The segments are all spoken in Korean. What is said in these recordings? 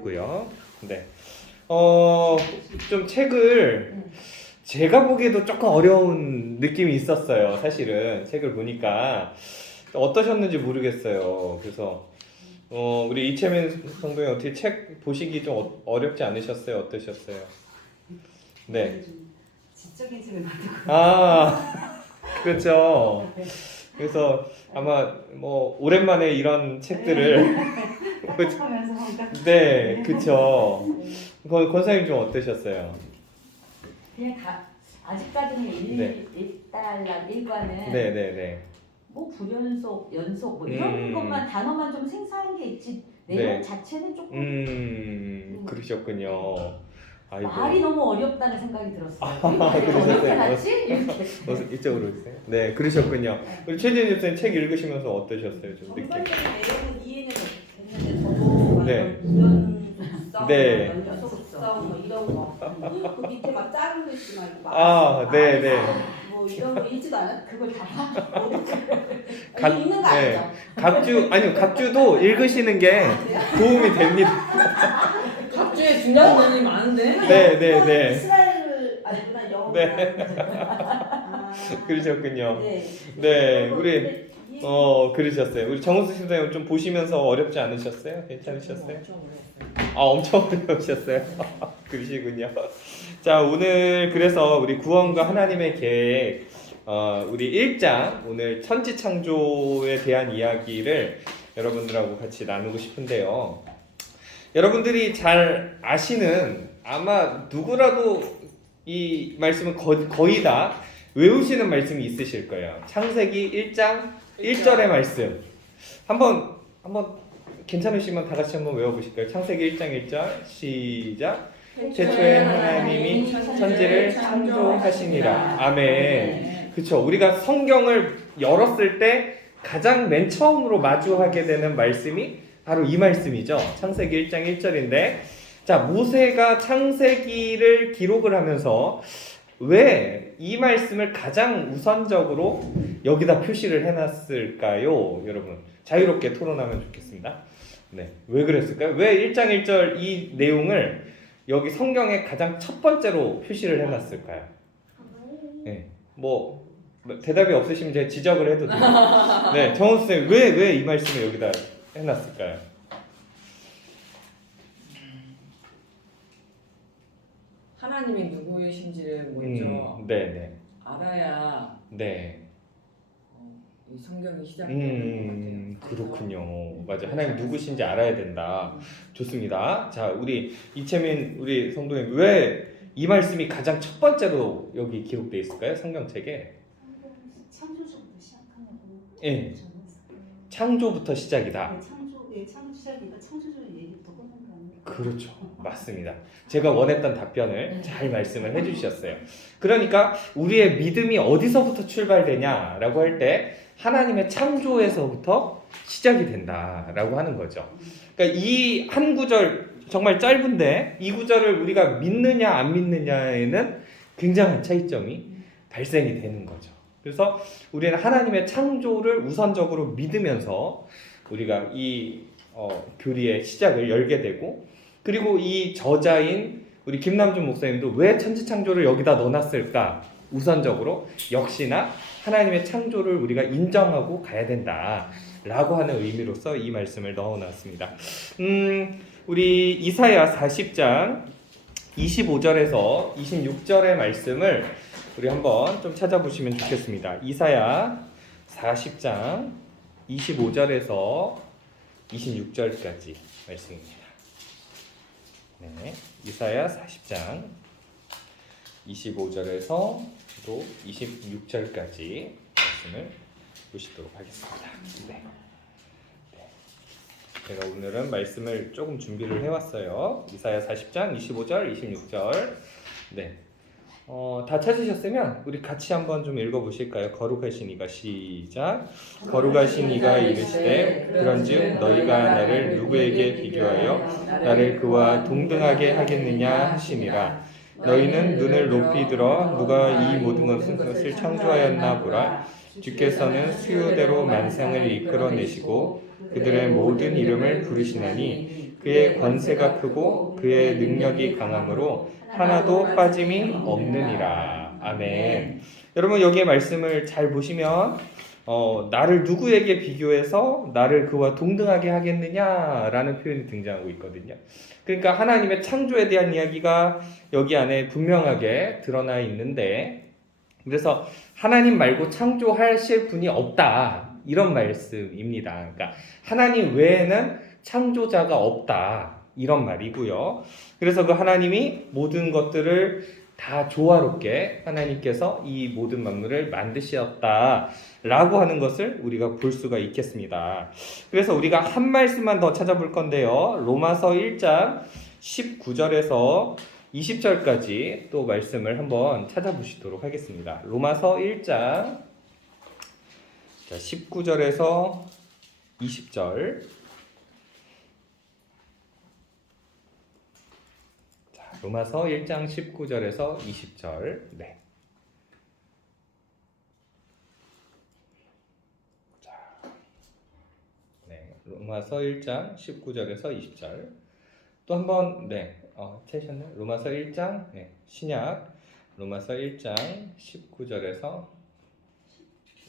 고요. 네. 좀 책을 제가 보기에도 조금 어려운 느낌이 있었어요. 사실은 책을 보니까 어떠셨는지 모르겠어요. 그래서 우리 이채민 성도님 어떻게 책 보시기 좀 어렵지 않으셨어요? 어떠셨어요? 네. 지적인 책을 만들고. 아, 그렇죠. 그래서 아마 뭐 오랜만에 이런 책들을 하면서 뭔가 네, 그쵸. 권사님 좀 어떠셨어요? 그냥 다 아직까지는 네. 일과는 네네네. 뭐 불연속, 연속 뭐 이런 것만 단어만 좀 생소한 게 있지 내용 네. 자체는 조금 그러셨군요. 아이고. 말이 너무 어렵다는 생각이 들었어요. 그러셨어요. 어렵게 났지? 이렇게. 이쪽으로 오세요. 네, 그러셨군요. 우리 최진희 집사님 책 읽으시면서 어떠셨어요? 좀 느낌? 전반적인 내용은 이해는 됐는데 저도 네. 이런 싸움, 네. 연속 싸움 뭐 이런 거, 그 밑에 막 작은 글씨 말고 막 아, 네, 네. 뭐 이런 거 읽지도 않아. 그걸 다 각- 읽는 거 네. 아니죠? 각주도 읽으시는 게 도움이 됩니다. 각주에 중요한 내용이 많은데. 네, 네, 네. 이스라엘을 아니구나 영어. 네. 아, 그러셨군요. 네. 네, 그거 우리 근데 이해- 그러셨어요. 우리 정우수 집사님 좀 보시면서 어렵지 않으셨어요? 괜찮으셨어요? 엄청 어려웠어요. 엄청 어려우셨어요. 그러시군요. 자, 오늘 그래서 우리 구원과 하나님의 계획, 우리 1장, 오늘 천지 창조에 대한 이야기를 여러분들하고 같이 나누고 싶은데요. 여러분들이 잘 아시는, 아마 누구라도 이 말씀은 거의 다 외우시는 말씀이 있으실 거예요. 창세기 1장 1절의 말씀. 한번 괜찮으시면 다 같이 한번 외워보실까요? 창세기 1장 1절 시작. 최초에 하나님이 천지를 창조하시니라. 아멘. 그쵸. 우리가 성경을 열었을 때 가장 맨 처음으로 마주하게 되는 말씀이 바로 이 말씀이죠. 창세기 1장 1절인데, 자, 모세가 창세기를 기록을 하면서 왜 이 말씀을 가장 우선적으로 여기다 표시를 해놨을까요? 여러분, 자유롭게 토론하면 좋겠습니다. 네, 왜 그랬을까요? 왜 1장 1절 이 내용을 여기 성경에 가장 첫 번째로 표시를 해놨을까요? 네, 뭐 대답이 없으시면 제가 지적을 해도 돼요. 네, 정원 선생님 왜 이 말씀을 여기다 해놨을까요? 하나님이 누구이신지를 먼저 네. 알아야 네. 이 성경이 시작되는 것 같아요. 그렇군요. 맞아. 하나님 누구신지 알아야 된다. 좋습니다. 자, 우리 이채민 우리 성도님 왜 이 말씀이 가장 첫 번째로 여기 기록되어 있을까요? 성경책에. 창조주부터 시작하냐고. 예. 창조부터 시작이다. 창조 시작이니까 창조주 얘기부터 꺼낸 거 아니에요? 그렇죠. 맞습니다. 제가 원했던 답변을 잘 말씀을 해주셨어요. 그러니까 우리의 믿음이 어디서부터 출발되냐라고 할 때 하나님의 창조에서부터 시작이 된다라고 하는 거죠. 그러니까 이 한 구절 정말 짧은데 이 구절을 우리가 믿느냐 안 믿느냐에는 굉장한 차이점이 발생이 되는 거죠. 그래서 우리는 하나님의 창조를 우선적으로 믿으면서 우리가 이 교리의 시작을 열게 되고, 그리고 이 저자인 우리 김남준 목사님도 왜 천지창조를 여기다 넣어놨을까? 우선적으로 역시나 하나님의 창조를 우리가 인정하고 가야 된다라고 하는 의미로서 이 말씀을 넣어놨습니다. 우리 이사야 40장 25절에서 26절의 말씀을 우리 한번 좀 찾아보시면 좋겠습니다. 이사야 40장 25절에서 26절까지 말씀입니다. 네, 이사야 40장 25절에서 또 26절까지 말씀을 보시도록 하겠습니다. 네. 제가 오늘은 말씀을 조금 준비를 해왔어요. 이사야 40장 25절, 26절. 네. 다 찾으셨으면 우리 같이 한번 좀 읽어보실까요? 거룩하신 이가 시작. 거룩하신 이가 이르시되 그런즉 너희가 나를 누구에게 비교하여 나를 그와 동등하게 하겠느냐 하시니라. 너희는 눈을 높이 들어 누가 이 모든 것을 창조하였나 보라. 주께서는 수요대로 만상을 이끌어내시고 그들의 모든 이름을 부르시나니 그의 권세가 크고 그의 능력이 강함으로 하나도 빠짐이 없느니라. 아멘. 여러분 여기에 말씀을 잘 보시면 나를 누구에게 비교해서 나를 그와 동등하게 하겠느냐라는 표현이 등장하고 있거든요. 그러니까 하나님의 창조에 대한 이야기가 여기 안에 분명하게 드러나 있는데, 그래서 하나님 말고 창조하실 분이 없다 이런 말씀입니다. 그러니까 하나님 외에는 창조자가 없다 이런 말이고요. 그래서 그 하나님이 모든 것들을 다 조화롭게 하나님께서 이 모든 만물을 만드셨다라고 하는 것을 우리가 볼 수가 있겠습니다. 그래서 우리가 한 말씀만 더 찾아볼 건데요. 로마서 1장 19절에서 20절까지 또 말씀을 한번 찾아보시도록 하겠습니다. 로마서 1장 19절에서 20절. 로마서 1장 19절에서 20절. 네. 자. 네. 로마서 1장 19절에서 20절. 또 한번 찾으셨나요? 로마서 1장 신약 로마서 1장 19절에서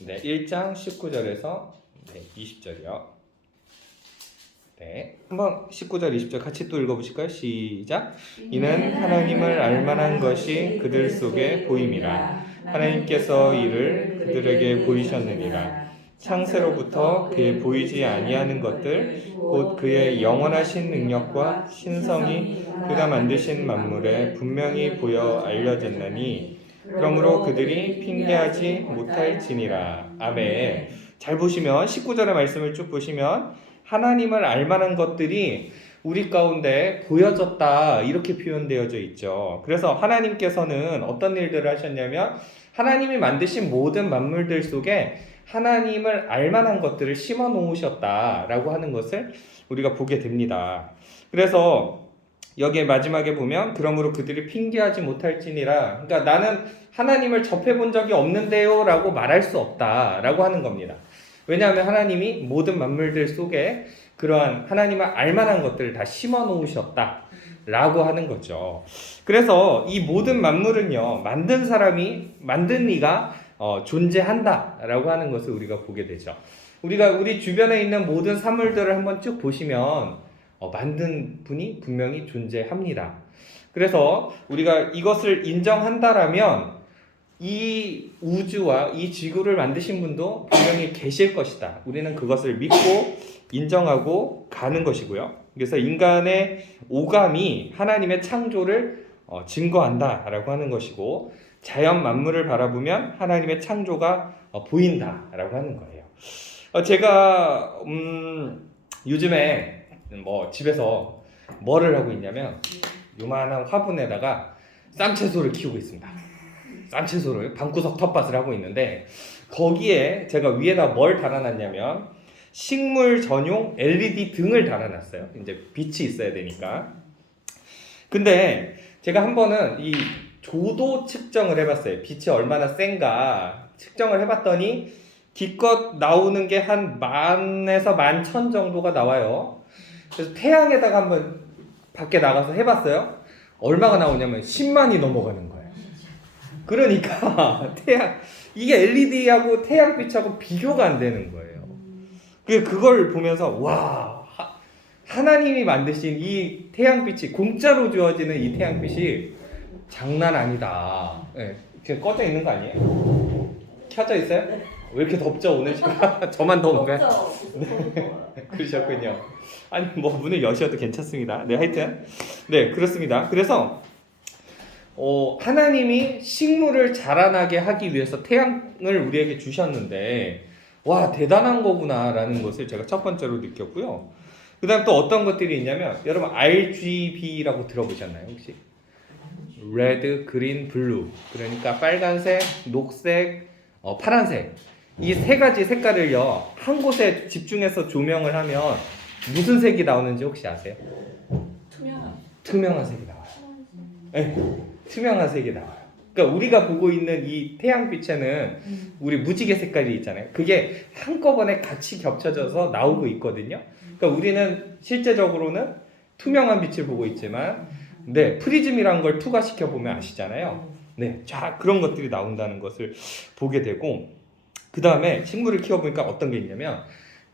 1장 19절에서 20절이요. 네, 한번 19절 20절 같이 또 읽어보실까요? 시작. 이는 하나님을 알만한 것이 그들 속에 보임이라. 하나님께서 이를 그들에게 보이셨느니라. 창세로부터 그의 보이지 아니하는 것들 곧 그의 영원하신 능력과 신성이 그가 만드신 만물에 분명히 보여 알려졌나니 그러므로 그들이 핑계하지 못할지니라. 아멘. 잘 보시면 19절의 말씀을 쭉 보시면 하나님을 알만한 것들이 우리 가운데 보여졌다 이렇게 표현되어져 있죠. 그래서 하나님께서는 어떤 일들을 하셨냐면 하나님이 만드신 모든 만물들 속에 하나님을 알만한 것들을 심어 놓으셨다라고 하는 것을 우리가 보게 됩니다. 그래서 여기에 마지막에 보면 그러므로 그들이 핑계하지 못할지니라. 그러니까 나는 하나님을 접해본 적이 없는데요 라고 말할 수 없다라고 하는 겁니다. 왜냐하면 하나님이 모든 만물들 속에 그러한 하나님을 알만한 것들을 다 심어 놓으셨다라고 하는 거죠. 그래서 이 모든 만물은요, 만든 사람이 만든 이가 존재한다라고 하는 것을 우리가 보게 되죠. 우리가 우리 주변에 있는 모든 사물들을 한번 쭉 보시면 만든 분이 분명히 존재합니다. 그래서 우리가 이것을 인정한다라면 이 우주와 이 지구를 만드신 분도 분명히 계실 것이다. 우리는 그것을 믿고 인정하고 가는 것이고요. 그래서 인간의 오감이 하나님의 창조를 증거한다라고 하는 것이고, 자연 만물을 바라보면 하나님의 창조가 보인다라고 하는 거예요. 제가 요즘에 집에서 뭐를 하고 있냐면 요만한 화분에다가 쌈채소를 키우고 있습니다. 쌈채소를 방구석 텃밭을 하고 있는데 거기에 제가 위에다 뭘 달아놨냐면 식물 전용 LED 등을 달아놨어요. 이제 빛이 있어야 되니까. 근데 제가 한 번은 이 조도 측정을 해봤어요. 빛이 얼마나 센가 측정을 해봤더니 기껏 나오는 게 한 10,000에서 11,000 정도가 나와요. 그래서 태양에다가 한번 밖에 나가서 해봤어요. 얼마가 나오냐면 10만이 넘어가는 거예요. 그러니까 이게 LED하고 태양빛하고 비교가 안 되는 거예요. 그걸 보면서 와, 하나님이 만드신 이 태양빛이, 공짜로 주어지는 이 태양빛이 장난 아니다. 네, 지금 꺼져 있는 거 아니에요? 켜져 있어요? 왜 이렇게 덥죠 오늘 지금? 저만 더운가요? 그러셨군요. 아니 문을 여셔도 괜찮습니다. 네, 하여튼 그렇습니다. 그래서 하나님이 식물을 자라나게 하기 위해서 태양을 우리에게 주셨는데 와, 대단한 거구나라는 것을 제가 첫 번째로 느꼈고요. 그 다음 또 어떤 것들이 있냐면, 여러분 RGB라고 들어보셨나요 혹시? 레드, 그린, 블루. 그러니까 빨간색, 녹색, 파란색. 이 세 가지 색깔을요 한 곳에 집중해서 조명을 하면 무슨 색이 나오는지 혹시 아세요? 투명한 색이 나와요. 네, 투명한 색이 나와요. 그러니까 우리가 보고 있는 이 태양빛에는 우리 무지개 색깔이 있잖아요. 그게 한꺼번에 같이 겹쳐져서 나오고 있거든요. 그러니까 우리는 실제적으로는 투명한 빛을 보고 있지만 네, 프리즘이라는 걸 투과시켜 보면 아시잖아요. 네, 자 그런 것들이 나온다는 것을 보게 되고 그 다음에 식물을 키워보니까 어떤 게 있냐면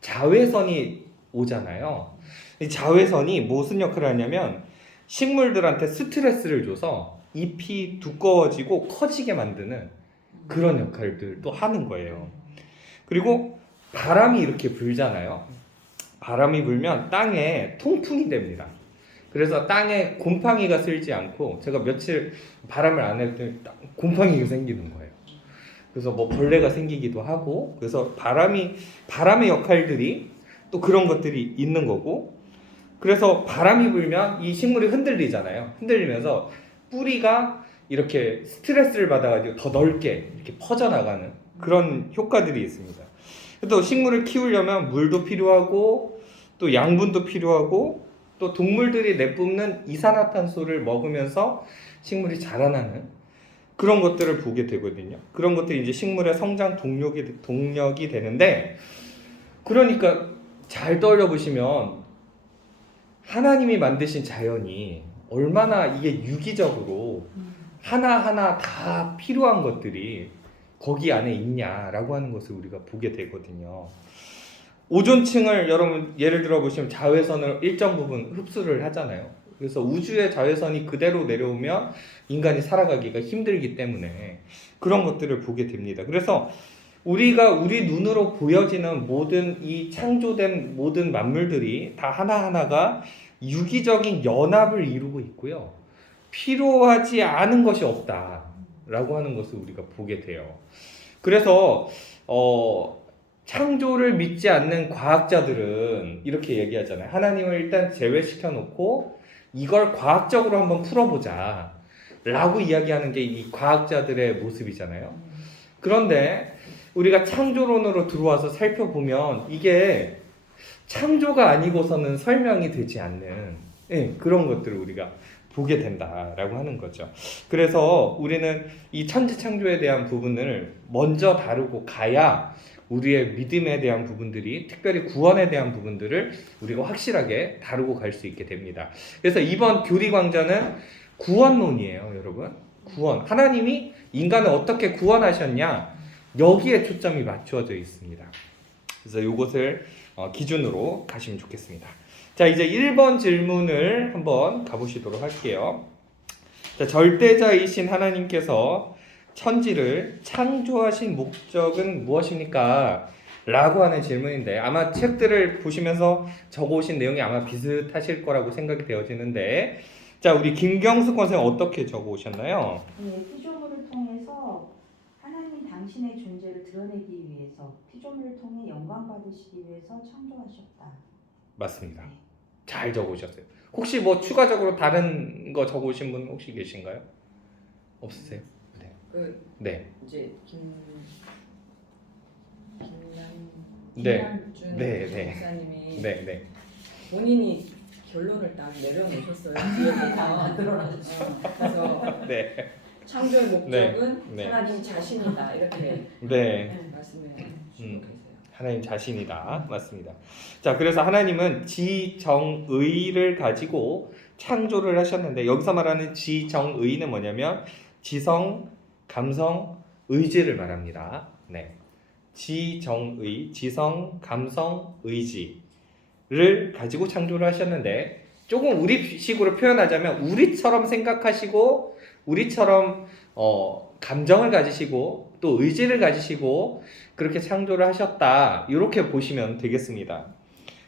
자외선이 오잖아요. 이 자외선이 무슨 역할을 하냐면 식물들한테 스트레스를 줘서 잎이 두꺼워지고 커지게 만드는 그런 역할들도 하는 거예요. 그리고 바람이 이렇게 불잖아요. 바람이 불면 땅에 통풍이 됩니다. 그래서 땅에 곰팡이가 슬지 않고 제가 며칠 바람을 안 했더니 곰팡이가 생기는 거예요. 그래서 뭐 벌레가 생기기도 하고 그래서 바람의 역할들이 또 그런 것들이 있는 거고 그래서 바람이 불면 이 식물이 흔들리잖아요. 흔들리면서 뿌리가 이렇게 스트레스를 받아가지고 더 넓게 이렇게 퍼져나가는 그런 효과들이 있습니다. 또 식물을 키우려면 물도 필요하고 또 양분도 필요하고 또 동물들이 내뿜는 이산화탄소를 먹으면서 식물이 자라나는 그런 것들을 보게 되거든요. 그런 것들이 이제 식물의 성장 동력이 되는데 그러니까 잘 떠올려보시면 하나님이 만드신 자연이 얼마나 이게 유기적으로 하나하나 다 필요한 것들이 거기 안에 있냐라고 하는 것을 우리가 보게 되거든요. 오존층을 여러분 예를 들어 보시면 자외선을 일정 부분 흡수를 하잖아요. 그래서 우주의 자외선이 그대로 내려오면 인간이 살아가기가 힘들기 때문에 그런 것들을 보게 됩니다. 그래서 우리가 우리 눈으로 보여지는 모든 이 창조된 모든 만물들이 다 하나하나가 유기적인 연합을 이루고 있고요. 필요하지 않은 것이 없다라고 하는 것을 우리가 보게 돼요. 그래서 창조를 믿지 않는 과학자들은 이렇게 얘기하잖아요. 하나님을 일단 제외시켜 놓고 이걸 과학적으로 한번 풀어보자 라고 이야기하는 게 이 과학자들의 모습이잖아요. 그런데 우리가 창조론으로 들어와서 살펴보면 이게 창조가 아니고서는 설명이 되지 않는 그런 것들을 우리가 보게 된다라고 하는 거죠. 그래서 우리는 이 천지창조에 대한 부분을 먼저 다루고 가야 우리의 믿음에 대한 부분들이 특별히 구원에 대한 부분들을 우리가 확실하게 다루고 갈 수 있게 됩니다. 그래서 이번 교리 강좌는 구원론이에요, 여러분. 구원. 하나님이 인간을 어떻게 구원하셨냐? 여기에 초점이 맞추어져 있습니다. 그래서 이것을 기준으로 가시면 좋겠습니다. 자, 이제 1번 질문을 한번 가보시도록 할게요. 자, 절대자이신 하나님께서 천지를 창조하신 목적은 무엇입니까? 라고 하는 질문인데 아마 책들을 보시면서 적어오신 내용이 아마 비슷하실 거라고 생각이 되어지는데 자, 우리 김경숙 권생 어떻게 적어오셨나요? 네, 피조물을 통해서 하나님 당신의 존재를 드러내기 위해서 피조물을 통해 영광 받으시기 위해서 창조하셨다. 맞습니다. 잘 적어오셨어요. 혹시 뭐 추가적으로 다른 거 적어오신 분 혹시 계신가요? 없으세요? 네. 이제 네. 김남준 네. 목사님이 네. 본인이 결론을 딱 내려놓으셨어요. 뒤에부터. 그래서 네. 창조의 목적은 네. 하나님 자신이다 이렇게 네. 말씀해 주고 계세요. 하나님 자신이다. 맞습니다. 자, 그래서 하나님은 지정의를 가지고 창조를 하셨는데 여기서 말하는 지정의는 뭐냐면 지성, 감성, 의지를 말합니다. 네. 지정의, 지성, 감성, 의지를 가지고 창조를 하셨는데 조금 우리식으로 표현하자면 우리처럼 생각하시고 우리처럼 감정을 가지시고 또 의지를 가지시고 그렇게 창조를 하셨다. 이렇게 보시면 되겠습니다.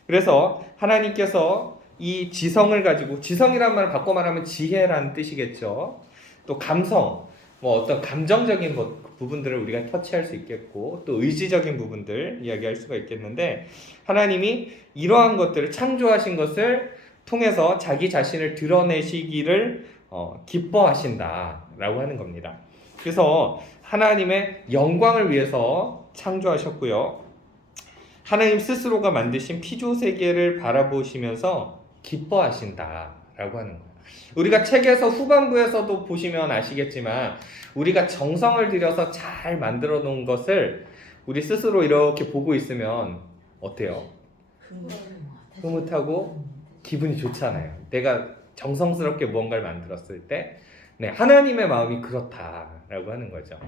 그래서 하나님께서 이 지성을 가지고 지성이란 말을 바꿔 말하면 지혜라는 뜻이겠죠. 또 감성, 뭐 어떤 감정적인 부분들을 우리가 터치할 수 있겠고 또 의지적인 부분들 이야기할 수가 있겠는데 하나님이 이러한 것들을 창조하신 것을 통해서 자기 자신을 드러내시기를 기뻐하신다라고 하는 겁니다. 그래서 하나님의 영광을 위해서 창조하셨고요. 하나님 스스로가 만드신 피조 세계를 바라보시면서 기뻐하신다라고 하는 거예요. 우리가 책에서 후반부에서도 보시면 아시겠지만 우리가 정성을 들여서 잘 만들어 놓은 것을 우리 스스로 이렇게 보고 있으면 어때요? 흐뭇하고 기분이 좋잖아요. 내가 정성스럽게 무언가를 만들었을 때 네, 하나님의 마음이 그렇다라고 하는 거죠.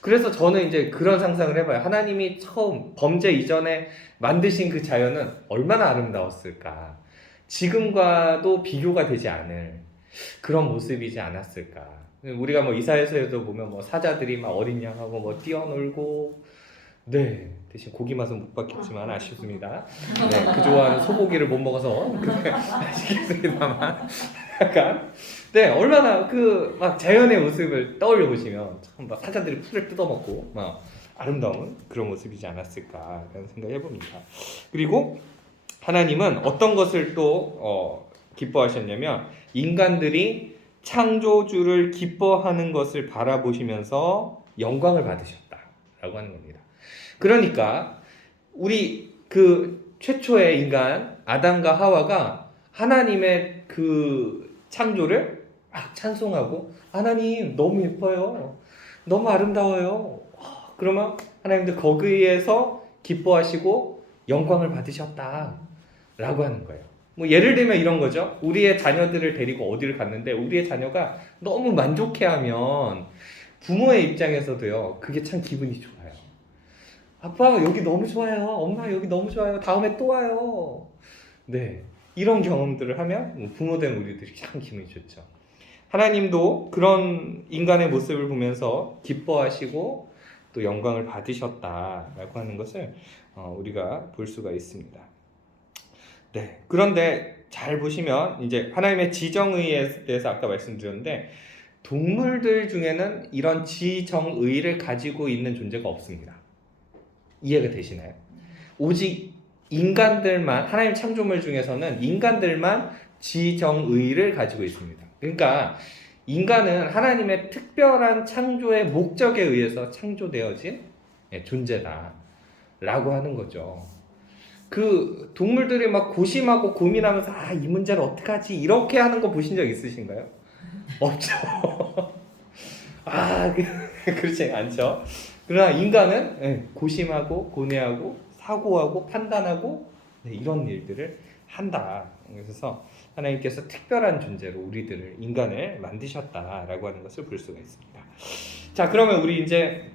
그래서 저는 이제 그런 상상을 해봐요. 하나님이 처음 범죄 이전에 만드신 그 자연은 얼마나 아름다웠을까. 지금과도 비교가 되지 않을 그런 모습이지 않았을까. 우리가 뭐 이사야서에도 보면 뭐 사자들이 막 어린 양하고 뭐 뛰어놀고 네 대신 고기 맛은 못 받겠지만 아쉽습니다. 네, 그 좋아하는 소고기를 못 먹어서 아쉽겠습니다만 약간 네 얼마나 그 막 자연의 모습을 떠올려 보시면 참 막 사자들이 풀을 뜯어먹고 막 아름다운 그런 모습이지 않았을까라는 생각을 해봅니다. 그리고 하나님은 어떤 것을 또 기뻐하셨냐면 인간들이 창조주를 기뻐하는 것을 바라보시면서 영광을 받으셨다라고 하는 겁니다. 그러니까 우리 그 최초의 인간 아담과 하와가 하나님의 그 창조를 막 찬송하고 하나님 너무 예뻐요. 너무 아름다워요. 그러면 하나님도 거기에서 기뻐하시고 영광을 받으셨다라고 하는 거예요. 뭐 예를 들면 이런 거죠. 우리의 자녀들을 데리고 어디를 갔는데 우리의 자녀가 너무 만족해하면 부모의 입장에서도요. 그게 참 기분이 좋아요. 아빠 여기 너무 좋아요. 엄마 여기 너무 좋아요. 다음에 또 와요. 네, 이런 경험들을 하면 부모된 우리들이 참 기분이 좋죠. 하나님도 그런 인간의 모습을 보면서 기뻐하시고 또 영광을 받으셨다라고 하는 것을 우리가 볼 수가 있습니다. 네, 그런데 잘 보시면 이제 하나님의 지정의에 대해서 아까 말씀드렸는데 동물들 중에는 이런 지정의를 가지고 있는 존재가 없습니다. 이해가 되시나요? 오직 인간들만, 하나님 창조물 중에서는 인간들만 지정의를 가지고 있습니다. 그러니까 인간은 하나님의 특별한 창조의 목적에 의해서 창조되어진 존재다라고 하는 거죠. 그 동물들이 막 고심하고 고민하면서 이 문제를 어떻게 하지 이렇게 하는 거 보신 적 있으신가요? 없죠. 그렇지 않죠. 그러나 인간은 고심하고 고뇌하고 사고하고 판단하고 이런 일들을 한다. 그래서 하나님께서 특별한 존재로 우리들을 인간을 만드셨다라고 하는 것을 볼 수가 있습니다. 자, 그러면 우리 이제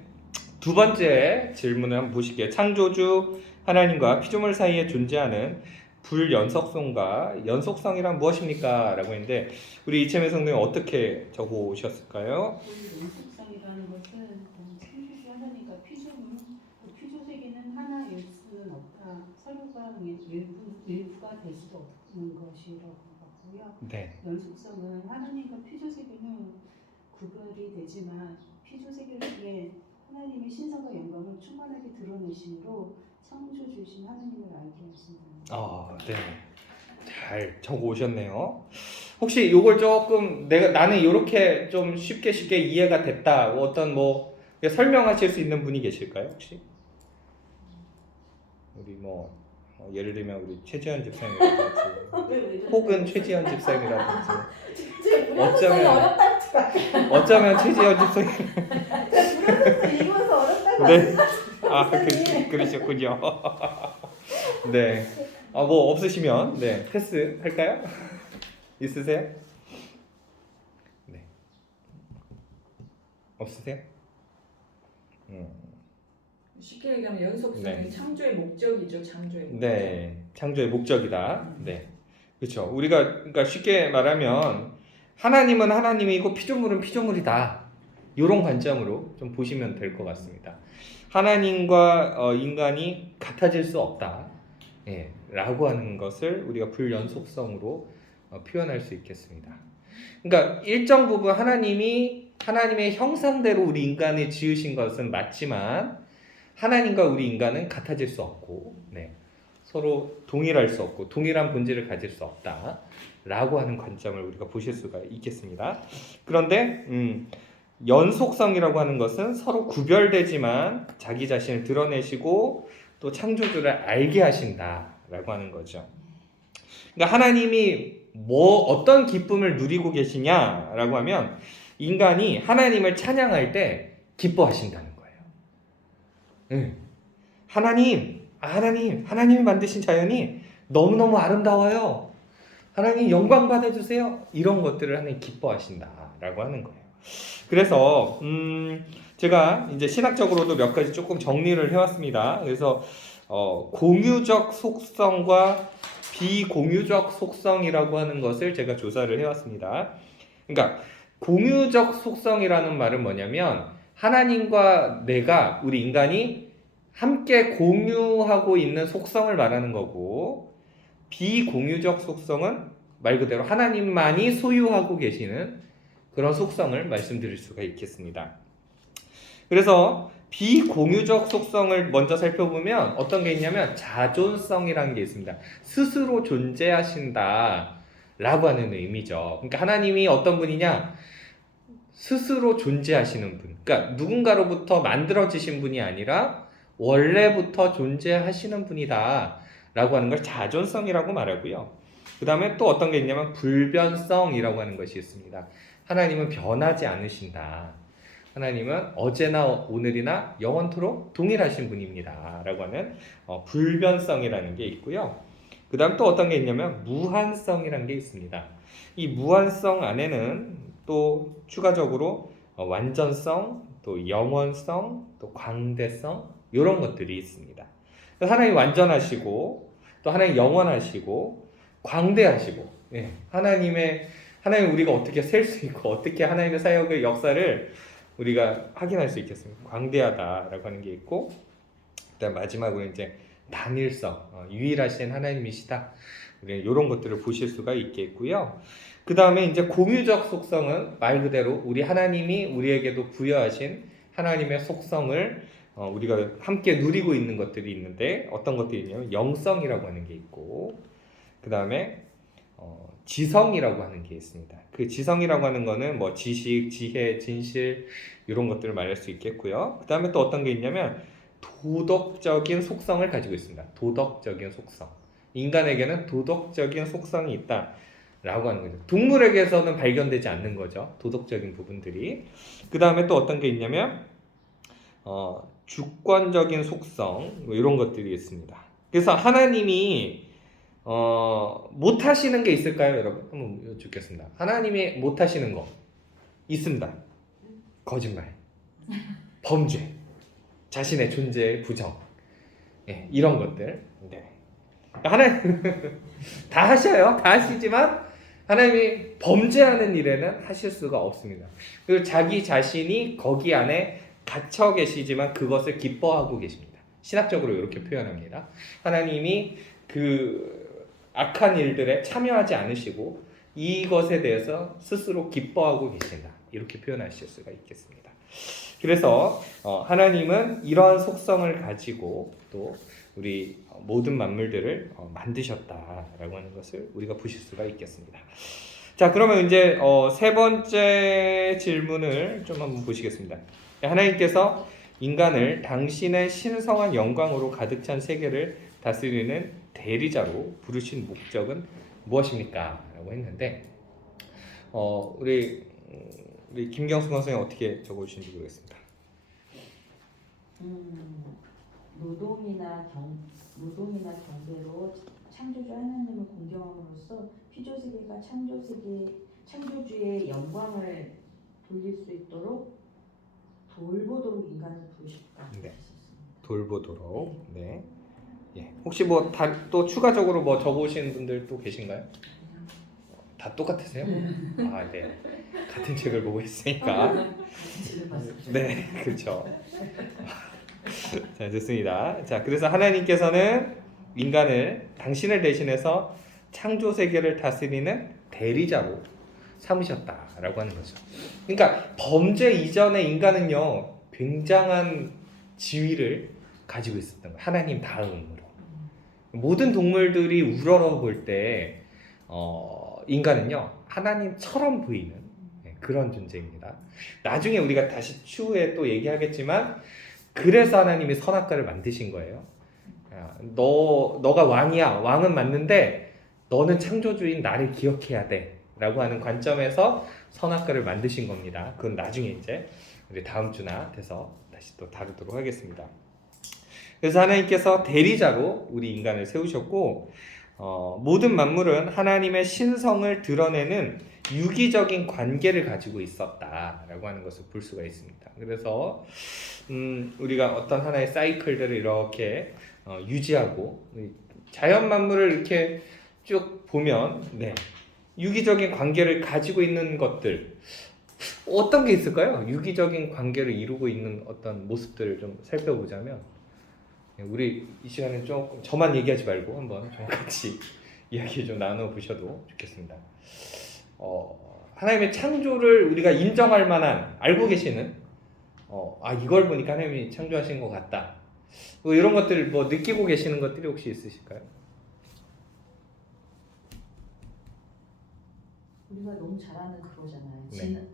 두 번째 질문을 한번 보실게요. 창조주 하나님과 피조물 사이에 존재하는 불연속성과 연속성이란 무엇입니까? 라고 했는데 우리 이채민 성도님 어떻게 적어 오셨을까요? 연속성이라는 것은 창조주 하나님과 피조물, 피조 세계는 하나일 수는 없다. 서로가 일부가 될 수도 없는 것이라고 봤고요. 네. 연속성은 하나님과 피조 세계는 구별이 되지만 피조 세계 중에 하나님의 신성과 영광을 충만하게 드러내심으로 창조주신 하나님을 알게 하신다. 네. 잘 적어 오셨네요. 혹시 요걸 조금 나는 이렇게 좀 쉽게 이해가 됐다. 어떤 뭐 설명하실 수 있는 분이 계실까요, 혹시? 우리 뭐 예를 들면 우리 최지현 집사님이라든지 혹은 최지현 집사님이라든지 어쩌면 최지현 집사님 읽어서 어렵다고 네. 그러셨군요. 네. 뭐 없으시면 패스 할까요? 있으세요? 네. 없으세요? 쉽게 얘기하면 연속성이 네. 창조의 목적이죠. 창조의 목적. 네, 창조의 목적이다. 네, 그렇죠. 우리가 그러니까 쉽게 말하면 하나님은 하나님이고 피조물은 피조물이다. 이런 관점으로 좀 보시면 될 것 같습니다. 하나님과 인간이 같아질 수 없다. 라고 하는 것을 우리가 불연속성으로 표현할 수 있겠습니다. 그러니까 일정 부분 하나님의 형상대로 우리 인간을 지으신 것은 맞지만 하나님과 우리 인간은 같아질 수 없고 서로 동일할 수 없고 동일한 본질을 가질 수 없다라고 하는 관점을 우리가 보실 수가 있겠습니다. 그런데 연속성이라고 하는 것은 서로 구별되지만 자기 자신을 드러내시고 또 창조주를 알게 하신다라고 하는 거죠. 그러니까 하나님이 어떤 기쁨을 누리고 계시냐라고 하면 인간이 하나님을 찬양할 때 기뻐하신다는 거예요. 하나님이 만드신 자연이 너무너무 아름다워요. 하나님 영광 받아주세요. 이런 것들을 하나님 기뻐하신다라고 하는 거예요. 그래서 제가 이제 신학적으로도 몇 가지 조금 정리를 해왔습니다. 그래서 공유적 속성과 비공유적 속성이라고 하는 것을 제가 조사를 해왔습니다. 그러니까 공유적 속성이라는 말은 뭐냐면 하나님과 내가 우리 인간이 함께 공유하고 있는 속성을 말하는 거고, 비공유적 속성은 말 그대로 하나님만이 소유하고 계시는 그런 속성을 말씀드릴 수가 있겠습니다. 그래서 비공유적 속성을 먼저 살펴보면 어떤 게 있냐면 자존성이라는 게 있습니다. 스스로 존재하신다 라고 하는 의미죠. 그러니까 하나님이 어떤 분이냐? 스스로 존재하시는 분. 그러니까 누군가로부터 만들어지신 분이 아니라 원래부터 존재하시는 분이다 라고 하는 걸 자존성이라고 말하고요. 그 다음에 또 어떤 게 있냐면 불변성이라고 하는 것이 있습니다. 하나님은 변하지 않으신다. 하나님은 어제나 오늘이나 영원토록 동일하신 분입니다 라고 하는 불변성이라는 게 있고요. 그 다음 또 어떤 게 있냐면 무한성이라는 게 있습니다. 이 무한성 안에는 또 추가적으로 완전성, 또 영원성, 또 광대성 이런 것들이 있습니다. 하나님 완전하시고 또 하나님 영원하시고 광대하시고, 하나님 우리가 어떻게 셀 수 있고 어떻게 하나님의 사역의 역사를 우리가 확인할 수 있겠습니까? 광대하다라고 하는 게 있고, 그다음 마지막으로 이제 단일성, 유일하신 하나님이시다. 이런 것들을 보실 수가 있겠고요. 그 다음에 이제 공유적 속성은 말 그대로 우리 하나님이 우리에게도 부여하신 하나님의 속성을 우리가 함께 누리고 있는 것들이 있는데, 어떤 것들이 있냐면 영성이라고 하는 게 있고, 그 다음에 지성이라고 하는 게 있습니다. 그 지성이라고 하는 거는 뭐 지식, 지혜, 진실 이런 것들을 말할 수 있겠고요. 그 다음에 또 어떤 게 있냐면 도덕적인 속성을 가지고 있습니다. 도덕적인 속성. 인간에게는 도덕적인 속성이 있다라고 하는 거죠. 동물에게서는 발견되지 않는 거죠. 도덕적인 부분들이. 그 다음에 또 어떤 게 있냐면 주권적인 속성 뭐 이런 것들이 있습니다. 그래서 하나님이 못 하시는 게 있을까요, 여러분? 한번 여쭙겠습니다. 하나님이 못 하시는 거 있습니다. 거짓말, 범죄, 자신의 존재의 부정, 이런 것들. 하나님 다 하셔요. 다 하시지만 하나님이 범죄하는 일에는 하실 수가 없습니다. 그리고 자기 자신이 거기 안에 갇혀 계시지만 그것을 기뻐하고 계십니다. 신학적으로 이렇게 표현합니다. 하나님이 그 악한 일들에 참여하지 않으시고 이것에 대해서 스스로 기뻐하고 계신다. 이렇게 표현하실 수가 있겠습니다. 그래서 하나님은 이러한 속성을 가지고 또 우리 모든 만물들을 만드셨다라고 하는 것을 우리가 보실 수가 있겠습니다. 자, 그러면 이제 세 번째 질문을 좀 한번 보시겠습니다. 하나님께서 인간을 당신의 신성한 영광으로 가득 찬 세계를 다스리는 대리자로 부르신 목적은 무엇입니까? 라고 했는데 우리 김경수 선생님 어떻게 적어주신지 모르겠습니다. 노동이나 경배로 창조주 하나님을 공경함으로써 피조세계가 창조주의 영광을 돌릴 수 있도록 돌보도록 인간을 부르셨다. 네. 돌보도록. 네. 혹시 뭐 또 추가적으로 뭐 적어오시는 분들 또 계신가요? 다 똑같으세요? 아, 네. 같은 책을 보고 있으니까. 네, 그렇죠. 자, 좋습니다. 자, 그래서 하나님께서는 인간을 당신을 대신해서 창조 세계를 다스리는 대리자로 삼으셨다라고 하는 거죠. 그러니까 범죄 이전의 인간은요, 굉장한 지위를 가지고 있었던 거예요. 하나님 다음으로. 모든 동물들이 우러러볼 때 인간은요, 하나님처럼 보이는 그런 존재입니다. 나중에 우리가 다시 추후에 또 얘기하겠지만, 그래서 하나님이 선악과를 만드신 거예요. 너가 왕이야. 왕은 맞는데 너는 창조주인 나를 기억해야 돼 라고 하는 관점에서 선악과를 만드신 겁니다. 그건 나중에 이제 우리 다음 주나 돼서 다시 또 다루도록 하겠습니다. 그래서 하나님께서 대리자로 우리 인간을 세우셨고, 모든 만물은 하나님의 신성을 드러내는 유기적인 관계를 가지고 있었다라고 하는 것을 볼 수가 있습니다. 그래서 우리가 어떤 하나의 사이클들을 이렇게 유지하고 자연 만물을 이렇게 쭉 보면 유기적인 관계를 가지고 있는 것들 어떤 게 있을까요? 유기적인 관계를 이루고 있는 어떤 모습들을 좀 살펴보자면 우리 이 시간에 조금 저만 얘기하지 말고 한번 좀 같이 이야기 좀 나눠보셔도 좋겠습니다. 하나님의 창조를 우리가 인정할 만한 알고 계시는 이걸 보니까 하나님이 창조하신 것 같다. 뭐 이런 것들 뭐 느끼고 계시는 것들이 혹시 있으실까요? 우리가 너무 잘 아는 그거잖아요. 네.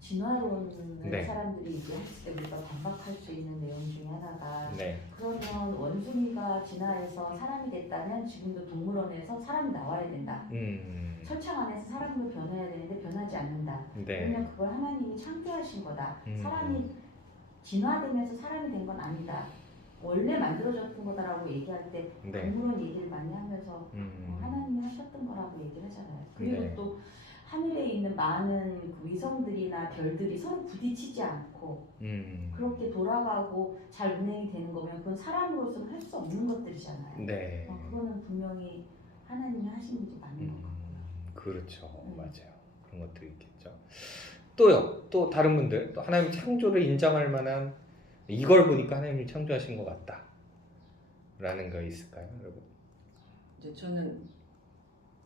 진화론을 네. 사람들이 이제 했을 때 우리가 반박할 수 있는 내용 중에 하나가 네. 그러면 원숭이가 진화해서 사람이 됐다면 지금도 동물원에서 사람이 나와야 된다. 철창 안에서 사람으로 변해야 되는데 변하지 않는다. 네. 그러면 그걸 하나님이 창조하신 거다. 사람이 진화되면서 사람이 된 건 아니다. 원래 만들어졌던 거다라고 얘기할 때 네. 동물원 얘기를 많이 하면서 하나님이 하셨던 거라고 얘기를 하잖아요. 그리고 네. 또 하늘에 있는 많은 그 위성들이나 별들이 서로 부딪히지 않고 그렇게 돌아가고 잘 운행이 되는 거면 그건 사람으로서는 할 수 없는 것들이잖아요. 네. 그거는 분명히 하나님이 하신 일이 맞는 것 같고요. 그렇죠. 맞아요. 그런 것들이 있겠죠. 또요. 또 다른 분들 또 하나님 창조를 인정할 만한 이걸 보니까 하나님이 창조하신 것 같다. 라는 거 있을까요, 여러분? 이제 저는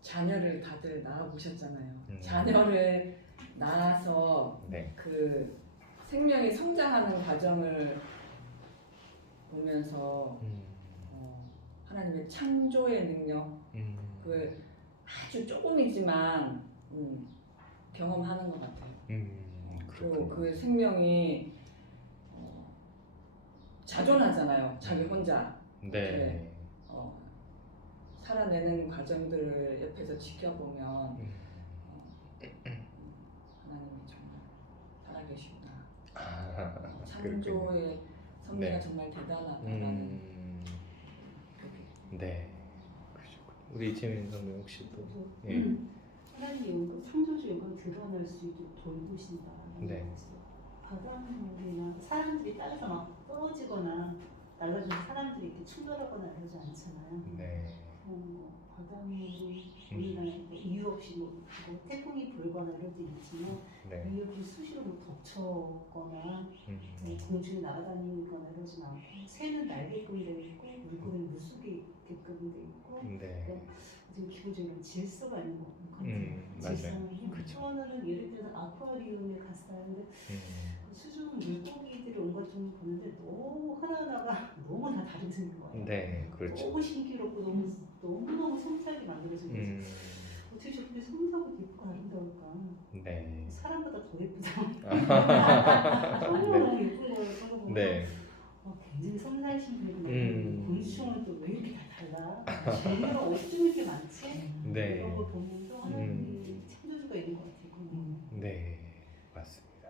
자녀를 다들 낳아 보셨잖아요. 자녀를 낳아서 네. 그 생명이 성장하는 과정을 보면서 하나님의 창조의 능력, 그 아주 조금이지만 경험하는 것 같아요. 그리고 그 생명이 자존하잖아요. 자기 혼자. 네. 살아내는 과정들을 옆에서 지켜보면 하나님이 정말 살아계시구나. 창조의 섭리가 네. 정말 대단하다라는 네. 우리 이채민 선배 혹시 또 하나님의 영광, 창조주 영광을 드러낼 수 있도록 돌보신다라는 네. 거죠. 바닷물이나 사람들이 땅에서 막 떨어지거나 날라주는 사람들이 이렇게 충돌하거나 이러지 않잖아요. 네. 바닷물이 우리나라 이유 없이 뭐 태풍이 불거나 이럴 때 있지만 네. 이유 없이 수시로 뭐 덮쳐거나 공중에 날아다니거나 이러진 않고 새는 날개꾼이 되어 있고 물고기는 물속에 있게끔 되어 있고 네. 지금 기본적으로 질서가 있는 것 같아요. 질서는 그쵸. 또 하나는 예를 들어서 아쿠아리움에 갔어요. 근데 수중 물고기들이 온 것 좀 보는데 너무 하나하나가 너무 다 다르게 생긴 거예요. 네, 그렇죠. 너무 신기롭고 너무 섬세하게 만들어진 거죠. 어떻게 저렇게 섬세하고 예쁘고 아름다울까? 네. 사람보다 더 예쁘다. 너무 예쁜 거예요. 저거 네. 굉장히 섬세하신 분이고 곤충은 또 왜 이렇게 다 달라? 재미가 어쩜 이렇게 많지? 네. 이런 걸 보면서 하나님이 창조주가 있는 것 같아요. 네, 맞습니다.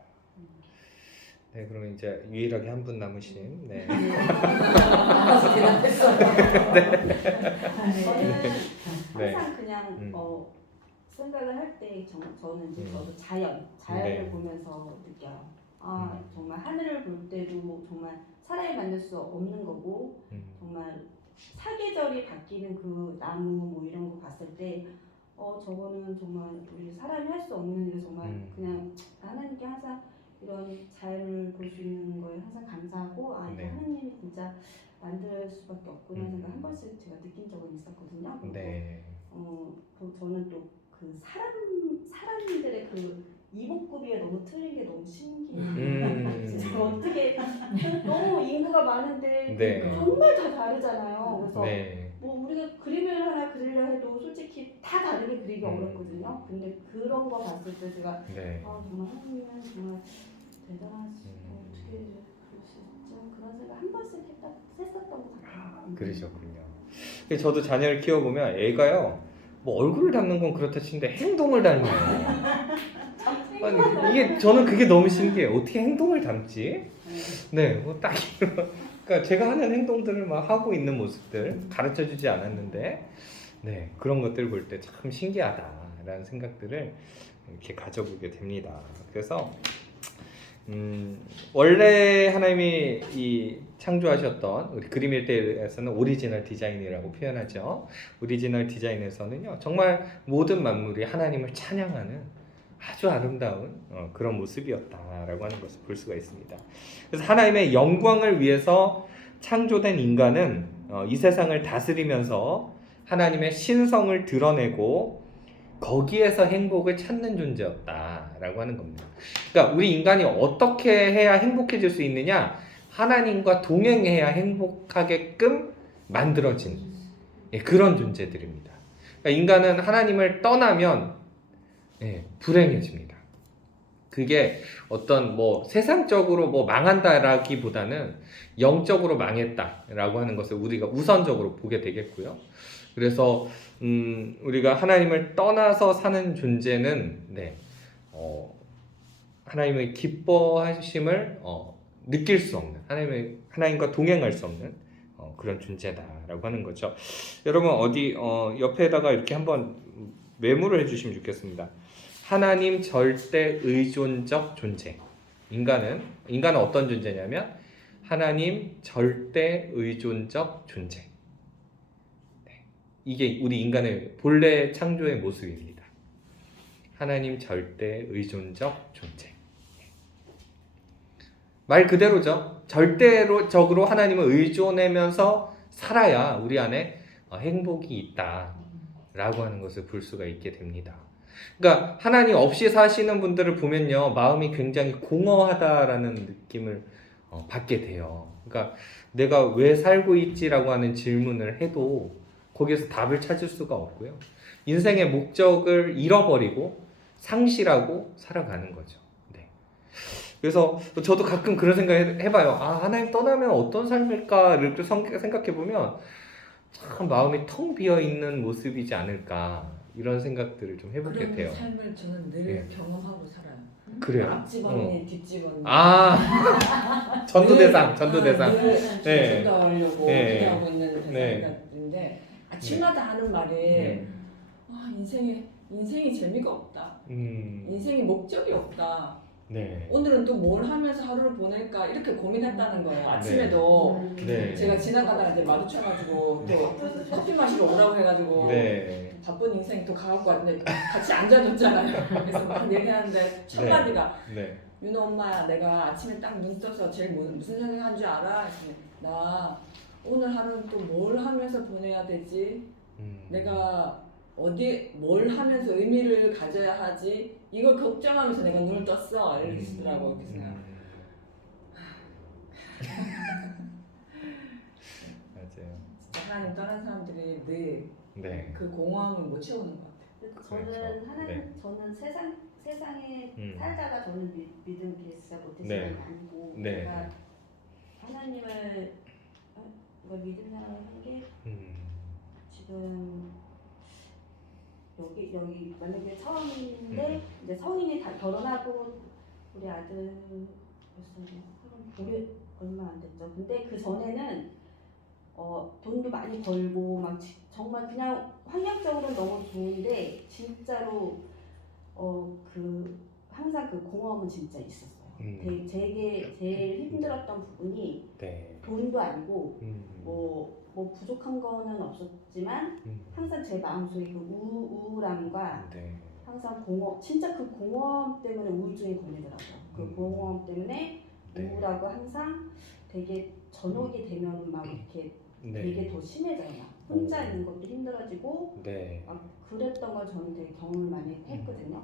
네, 그러면 이제 유일하게 한 분 남으신 네. 알아서 대답했어요. 네. 항상 그냥 생각을 할 때 저는 이제 저도 자연을 네. 보면서 느껴요. 정말 하늘을 볼 때도 뭐 정말 사람이 만들 수 없는 거고 정말 사계절이 바뀌는 그 나무 뭐 이런 거 봤을 때 저거는 정말 우리 사람이 할 수 없는 일을 정말 그냥 하나님께 항상 이런 자연을 볼 수 있는 거에 항상 감사하고 이게 네. 하나님이 진짜 만들 수밖에 없구나 생각 한 번씩 제가 느낀 적은 있었거든요. 그리고 네. 저는 또 그 사람들의 그 이목구비가 너무 틀린 게 너무 신기해요. 진짜 어떻게 너무 인구가 많은데 네. 정말 다 다르잖아요. 그래서 네. 뭐 우리가 그림을 하나 그리려 해도 솔직히 다 다르게 그리기 어렵거든요. 근데 그런 거 봤을 때 제가 네. 정말 하나님은 정말 대단하시고 어떻게 진짜 그런 생각 한 번씩 했었던 것 같아요. 그러셨군요. 저도 자녀를 키워보면 애가요. 뭐 얼굴을 닮는 건 그렇다 치는데 행동을 닮아요. 아니 이게 저는 그게 너무 신기해요. 어떻게 행동을 닮지? 네, 뭐 딱 그러니까 제가 하는 행동들을 막 하고 있는 모습들 가르쳐주지 않았는데 네, 그런 것들 볼 때 참 신기하다라는 생각들을 이렇게 가져보게 됩니다. 그래서 원래 하나님이 이 창조하셨던 우리 그림 일대에서는 오리지널 디자인이라고 표현하죠. 오리지널 디자인에서는요, 정말 모든 만물이 하나님을 찬양하는 아주 아름다운 그런 모습이었다라고 하는 것을 볼 수가 있습니다. 그래서 하나님의 영광을 위해서 창조된 인간은 이 세상을 다스리면서 하나님의 신성을 드러내고 거기에서 행복을 찾는 존재였다라고 하는 겁니다. 그러니까 우리 인간이 어떻게 해야 행복해질 수 있느냐? 하나님과 동행해야 행복하게끔 만들어진 그런 존재들입니다. 그러니까 인간은 하나님을 떠나면 불행해집니다. 그게 어떤 뭐 세상적으로 뭐 망한다라기보다는 영적으로 망했다라고 하는 것을 우리가 우선적으로 보게 되겠고요. 그래서 우리가 하나님을 떠나서 사는 존재는 하나님의 기뻐하심을 느낄 수 없는, 하나님과 동행할 수 없는 그런 존재다라고 하는 거죠. 여러분 어디 옆에다가 이렇게 한번 메모를 해주시면 좋겠습니다. 하나님 절대 의존적 존재. 인간은 어떤 존재냐면 하나님 절대 의존적 존재. 이게 우리 인간의 본래 창조의 모습입니다. 하나님 절대 의존적 존재. 말 그대로죠. 절대적으로 하나님을 의존하면서 살아야 우리 안에 행복이 있다라고 하는 것을 볼 수가 있게 됩니다. 그러니까 하나님 없이 사시는 분들을 보면요, 마음이 굉장히 공허하다라는 느낌을 받게 돼요. 그러니까 내가 왜 살고 있지라고 하는 질문을 해도 거기에서 답을 찾을 수가 없고요. 인생의 목적을 잃어버리고 상실하고 살아가는 거죠. 네. 그래서 저도 가끔 그런 생각 해봐요. 하나님 떠나면 어떤 삶일까를 생각해보면 참 마음이 텅 비어있는 모습이지 않을까, 이런 생각들을 좀 해보게 그런 돼요. 삶을 저는 늘 경험하고 살아요. 그래요? 앞집언니 뒷집언니 전도대상. 늘 네. 전도하려고 네. 기도하고 있는 네. 대상인데 아침마다 하는 말이 인생이 재미가 없다. 인생이 목적이 없다. 네. 오늘은 또 뭘 하면서 하루를 보낼까 이렇게 고민했다는 거예요. 아침에도 네. 제가 지나가다가 이제 마주쳐가지고 또 커피 마시러 오라고 해가지고 네. 바쁜 인생이 또 가갖고 왔는데 같이 앉아줬잖아요. 그래서 막 얘기하는데 첫 마디가 네. 윤호 엄마야, 내가 아침에 딱 눈 떠서 제일 무슨 생각한 줄 알아? 했더니 나 오늘 하루는 또 뭘 하면서 보내야 되지? 내가 뭘 하면서 의미를 가져야 하지? 이걸 걱정하면서 내가 눈을 떴어. 이러시더라고요. 그래서 맞아요. 진짜 하나님 떠난 사람들이 늘 네. 그 공허함을 못 채우는 것 같아요. 저는 그렇죠. 하나님, 저는 세상에 살다가 저는 믿음 진짜 못했어요. 네. 아니고 네. 제가 하나님을 믿음 생활을 한 게 지금 여기 만약에 처음인데 이제 성인이 다 결혼하고 우리 아들 몇 살이야? 얼마 안 됐죠. 근데 그 전에는 돈도 많이 벌고 막 정말 그냥 환경적으로는 너무 좋은데 진짜로 항상 그 공허함은 진짜 있었어요. 되게 제일 힘들었던 부분이 네. 돈도 아니고 뭐 부족한 거는 없었지만 항상 제 마음속에 그 우울함과 네. 항상 진짜 그 공허함 때문에 우울증이 걸리더라고요. 그 공허함 때문에 우울하고 항상 되게 저녁이 되면 막 이렇게 되게 더 심해져요. 혼자 있는 것도 힘들어지고 막 그랬던 걸 저는 되게 경험을 많이 했거든요.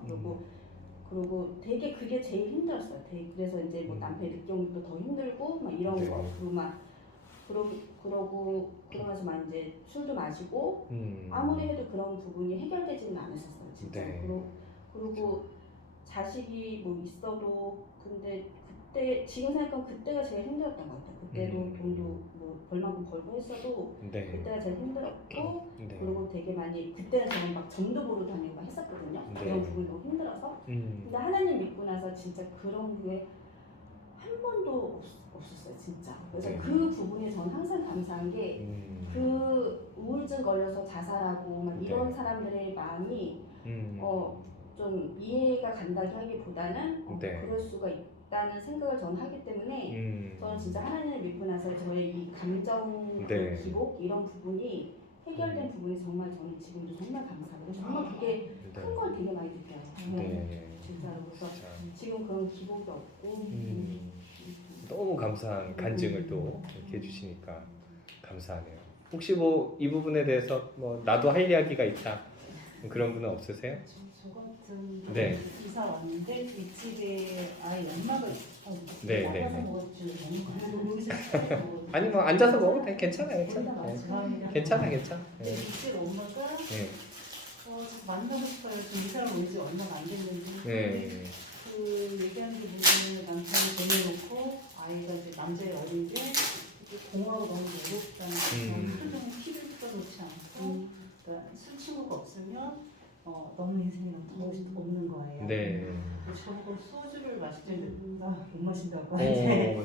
그리고 되게 그게 제일 힘들었어요. 그래서 이제 뭐 남편이 늦게 오면 또 더 힘들고 막 이런 거. 그러면서 막 이제 술도 마시고 아무리 해도 그런 부분이 해결되지는 않았었어요. 진짜. 그리고 자식이 뭐 있어도 근데 그때 지금 생각하면 그때가 제일 힘들었던 것 같아요. 그때도 돈도 뭐 벌만큼 벌고 했어도 그때가 제일 힘들었고 그리고 되게 많이 그때는 저는 막 점도 보러 다니고 막 했었거든요. 그런 부분이 너무 힘들어서 근데 하나님 믿고 나서 진짜 그런 게 한 번도 없었어요, 진짜. 그래서 네. 그 부분에 저는 항상 감사한 게 그 우울증 걸려서 자살하고 막 이런 네. 사람들의 마음이 음. 좀 이해가 간다기 하기보다는 네. 그럴 수가 있다는 생각을 저는 하기 때문에 저는 진짜 하나님을 믿고 나서 저의 이 감정 네. 기복 이런 부분이 해결된 부분이 정말 저는 지금도 정말 감사하고 정말 그게 큰 걸 되게 많이 느껴요. 네. 진짜로. 그래서 자, 지금 그런 기복이 없고 너무 감사한 간증을 또 이렇게 해주시니까 감사하네요. 혹시 뭐 이 부분에 대해서 뭐 나도 할 이야기가 있다 그런 분은 없으세요? 저 같은 네. 이사 왔는데 이 집에 아예 엄마가 있어요. 네, 나가서 네, 네. 먹었지. 엄마가 여기서 시켜서 아니 뭐 앉아서 먹어도 돼. 괜찮아요. 거기다 괜찮아. 네. 마시고 괜찮아. 괜찮아. 근데 네. 이집 엄마가 네. 만나고 싶어요. 지금 이 사람 온 지 얼마나 안 됐는데 네. 그 얘기하는 게 뭐냐면 남편이 보내놓고 아이가 이제 남자애 어린데 공허하고 너무 외롭다는 거죠. 하루 종일 TV를 틀어놓지 않고 그러니까 술 친구가 없으면 너무 인생이 너무 없는 거예요. 네. 저보고 소주를 마시는데 못 마신다고 오, 이제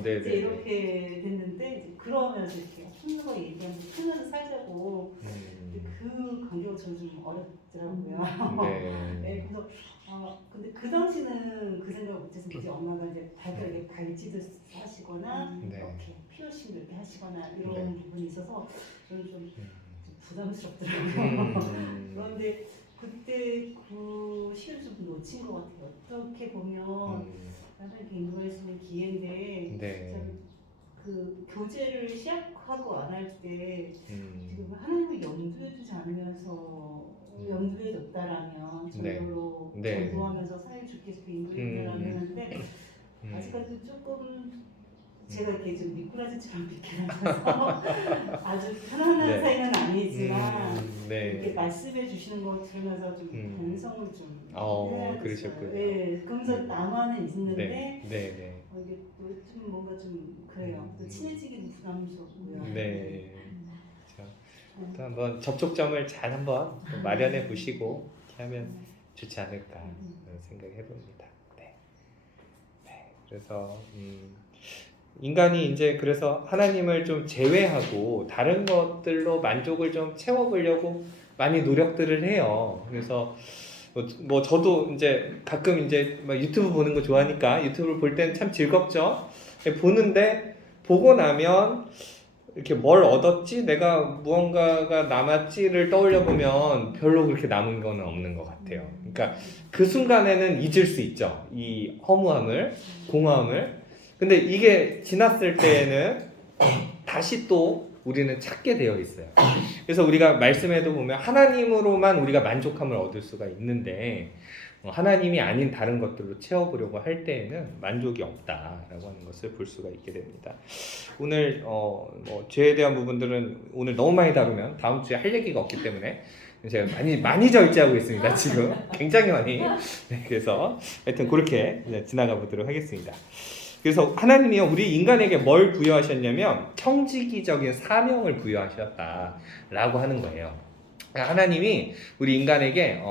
네, 이제 네. 이렇게 됐는데 이제 그러면서 이렇게 혼자 얘기하면서 편하게 살자고 근데 그 관계가 저는 좀 어렵더라고요. 네. 네, 그래서 근데 그 당시는 그 생각을 못해서 이제 엄마가 이제 발가락에 발찌도 하시거나 네. 이렇게 피어싱도 이렇게 하시거나 이런 네. 부분이 있어서 저는 좀 부담스럽더라고요. 그런데 그때 그 시간을 좀 놓친 것 같아요. 어떻게 보면 하나님께 인도할 수 있는 기회인데 네. 참 그 교제를 시작하고 안 할 때 지금 음. 하나님을 염두에 두지 않으면서 염두에 뒀다라면 네. 전도로 네. 전도하면서 사회주께서 인도해달라고 했는데 아직까지 조금 제가 이렇게 좀 미꾸라지처럼 믿게 나서 아주 편안한 네. 사이는 아니지만 이렇게 네. 말씀해 주시는 걸 들으면서 좀 반성을 좀 해야겠어요. 그러셨군요. 네, 그러면서 나만은 있는데 네. 네. 이게 또 좀 뭔가 좀 그래요. 또 친해지기도 부담스럽고요. 네. 자, 또 한번 접촉점을 잘 한번 마련해 보시고 이렇게 하면 좋지 않을까 그런 생각을 해봅니다. 네. 네. 그래서 인간이 이제 그래서 하나님을 좀 제외하고 다른 것들로 만족을 좀 채워보려고 많이 노력들을 해요. 그래서 뭐 저도 이제 가끔 이제 막 유튜브 보는 거 좋아하니까 유튜브를 볼 때는 참 즐겁죠. 보는데 보고 나면 이렇게 뭘 얻었지? 내가 무언가가 남았지를 떠올려 보면 별로 그렇게 남은 건 없는 것 같아요. 그러니까 그 순간에는 잊을 수 있죠. 이 허무함을, 공허함을. 근데 이게 지났을 때에는 다시 또 우리는 찾게 되어 있어요. 그래서 우리가 말씀에도 보면 하나님으로만 우리가 만족함을 얻을 수가 있는데 하나님이 아닌 다른 것들로 채워보려고 할 때에는 만족이 없다라고 하는 것을 볼 수가 있게 됩니다. 오늘 뭐 죄에 대한 부분들은 오늘 너무 많이 다루면 다음 주에 할 얘기가 없기 때문에 제가 많이 절제하고 있습니다. 지금 굉장히 많이. 네, 그래서 하여튼 그렇게 지나가 보도록 하겠습니다. 그래서 하나님이요 우리 인간에게 뭘 부여하셨냐면 청지기적인 사명을 부여하셨다라고 하는 거예요. 하나님이 우리 인간에게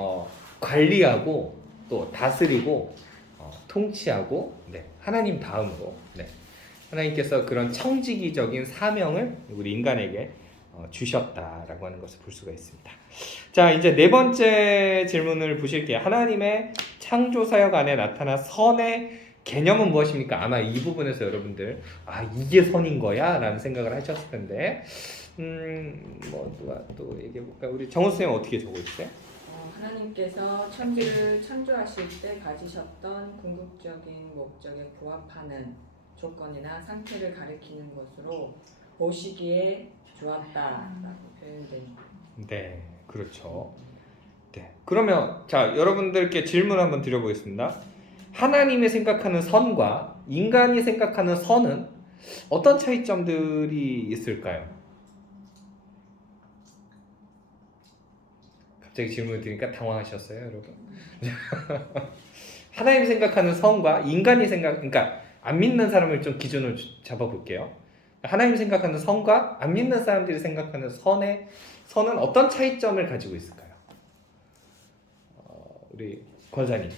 관리하고 또 다스리고 통치하고 하나님 다음으로 하나님께서 그런 청지기적인 사명을 우리 인간에게 주셨다라고 하는 것을 볼 수가 있습니다. 자, 이제 네 번째 질문을 보실게요. 하나님의 창조 사역 안에 나타난 선의 개념은 무엇입니까? 아마 이 부분에서 여러분들 이게 선인 거야? 라는 생각을 하셨을 텐데 뭐 누가 또 얘기해 볼까요? 우리 정호 선생님 어떻게 적어주세요? 하나님께서 천지를 창조하실 때 가지셨던 궁극적인 목적에 부합하는 조건이나 상태를 가리키는 것으로 보시기에 좋았다라고 표현됩니다. 네, 그렇죠. 네, 그러면 자 여러분들께 질문 한번 드려보겠습니다. 하나님이 생각하는 선과 인간이 생각하는 선은 어떤 차이점들이 있을까요? 갑자기 질문을 드리니까 당황하셨어요, 여러분? 하나님이 생각하는 선과 인간이 그러니까 안 믿는 사람을 좀 기준을 잡아볼게요. 하나님이 생각하는 선과 안 믿는 사람들이 생각하는 선은 어떤 차이점을 가지고 있을까요? 우리 권사님.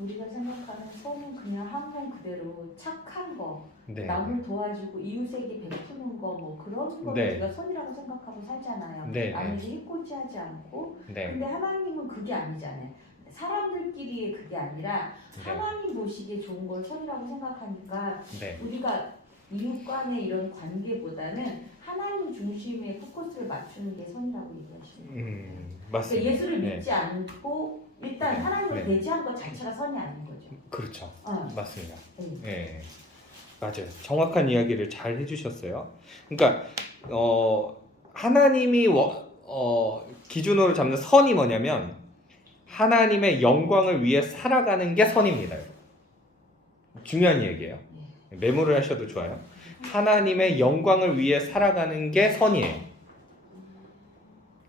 우리가 생각하는 선은 그냥 한번 그대로 착한 거, 네. 남을 도와주고 이웃에게 베푸는 거 뭐 그런 거 네. 우리가 선이라고 생각하고 살잖아요. 네. 남에게 해코지하지 않고. 네. 근데 하나님은 그게 아니잖아요. 사람들끼리의 그게 아니라 네. 하나님 보시기에 좋은 걸 선이라고 생각하니까 네. 우리가 이웃 간의 이런 관계보다는 하나님 중심에 포커스를 맞추는 게 선이라고 얘기하시는 거예요. 그러니까 맞습니다. 예수를 네. 믿지 않고 일단 네. 하나님을 네. 배제한 것 자체가 선이 아닌 거죠. 그렇죠. 어. 맞습니다. 네. 네. 맞아요. 정확한 이야기를 잘 해주셨어요. 그러니까 하나님이 기준으로 잡는 선이 뭐냐면 하나님의 영광을 위해 살아가는 게 선입니다. 중요한 얘기예요. 메모를 하셔도 좋아요. 하나님의 영광을 위해 살아가는 게 선이에요.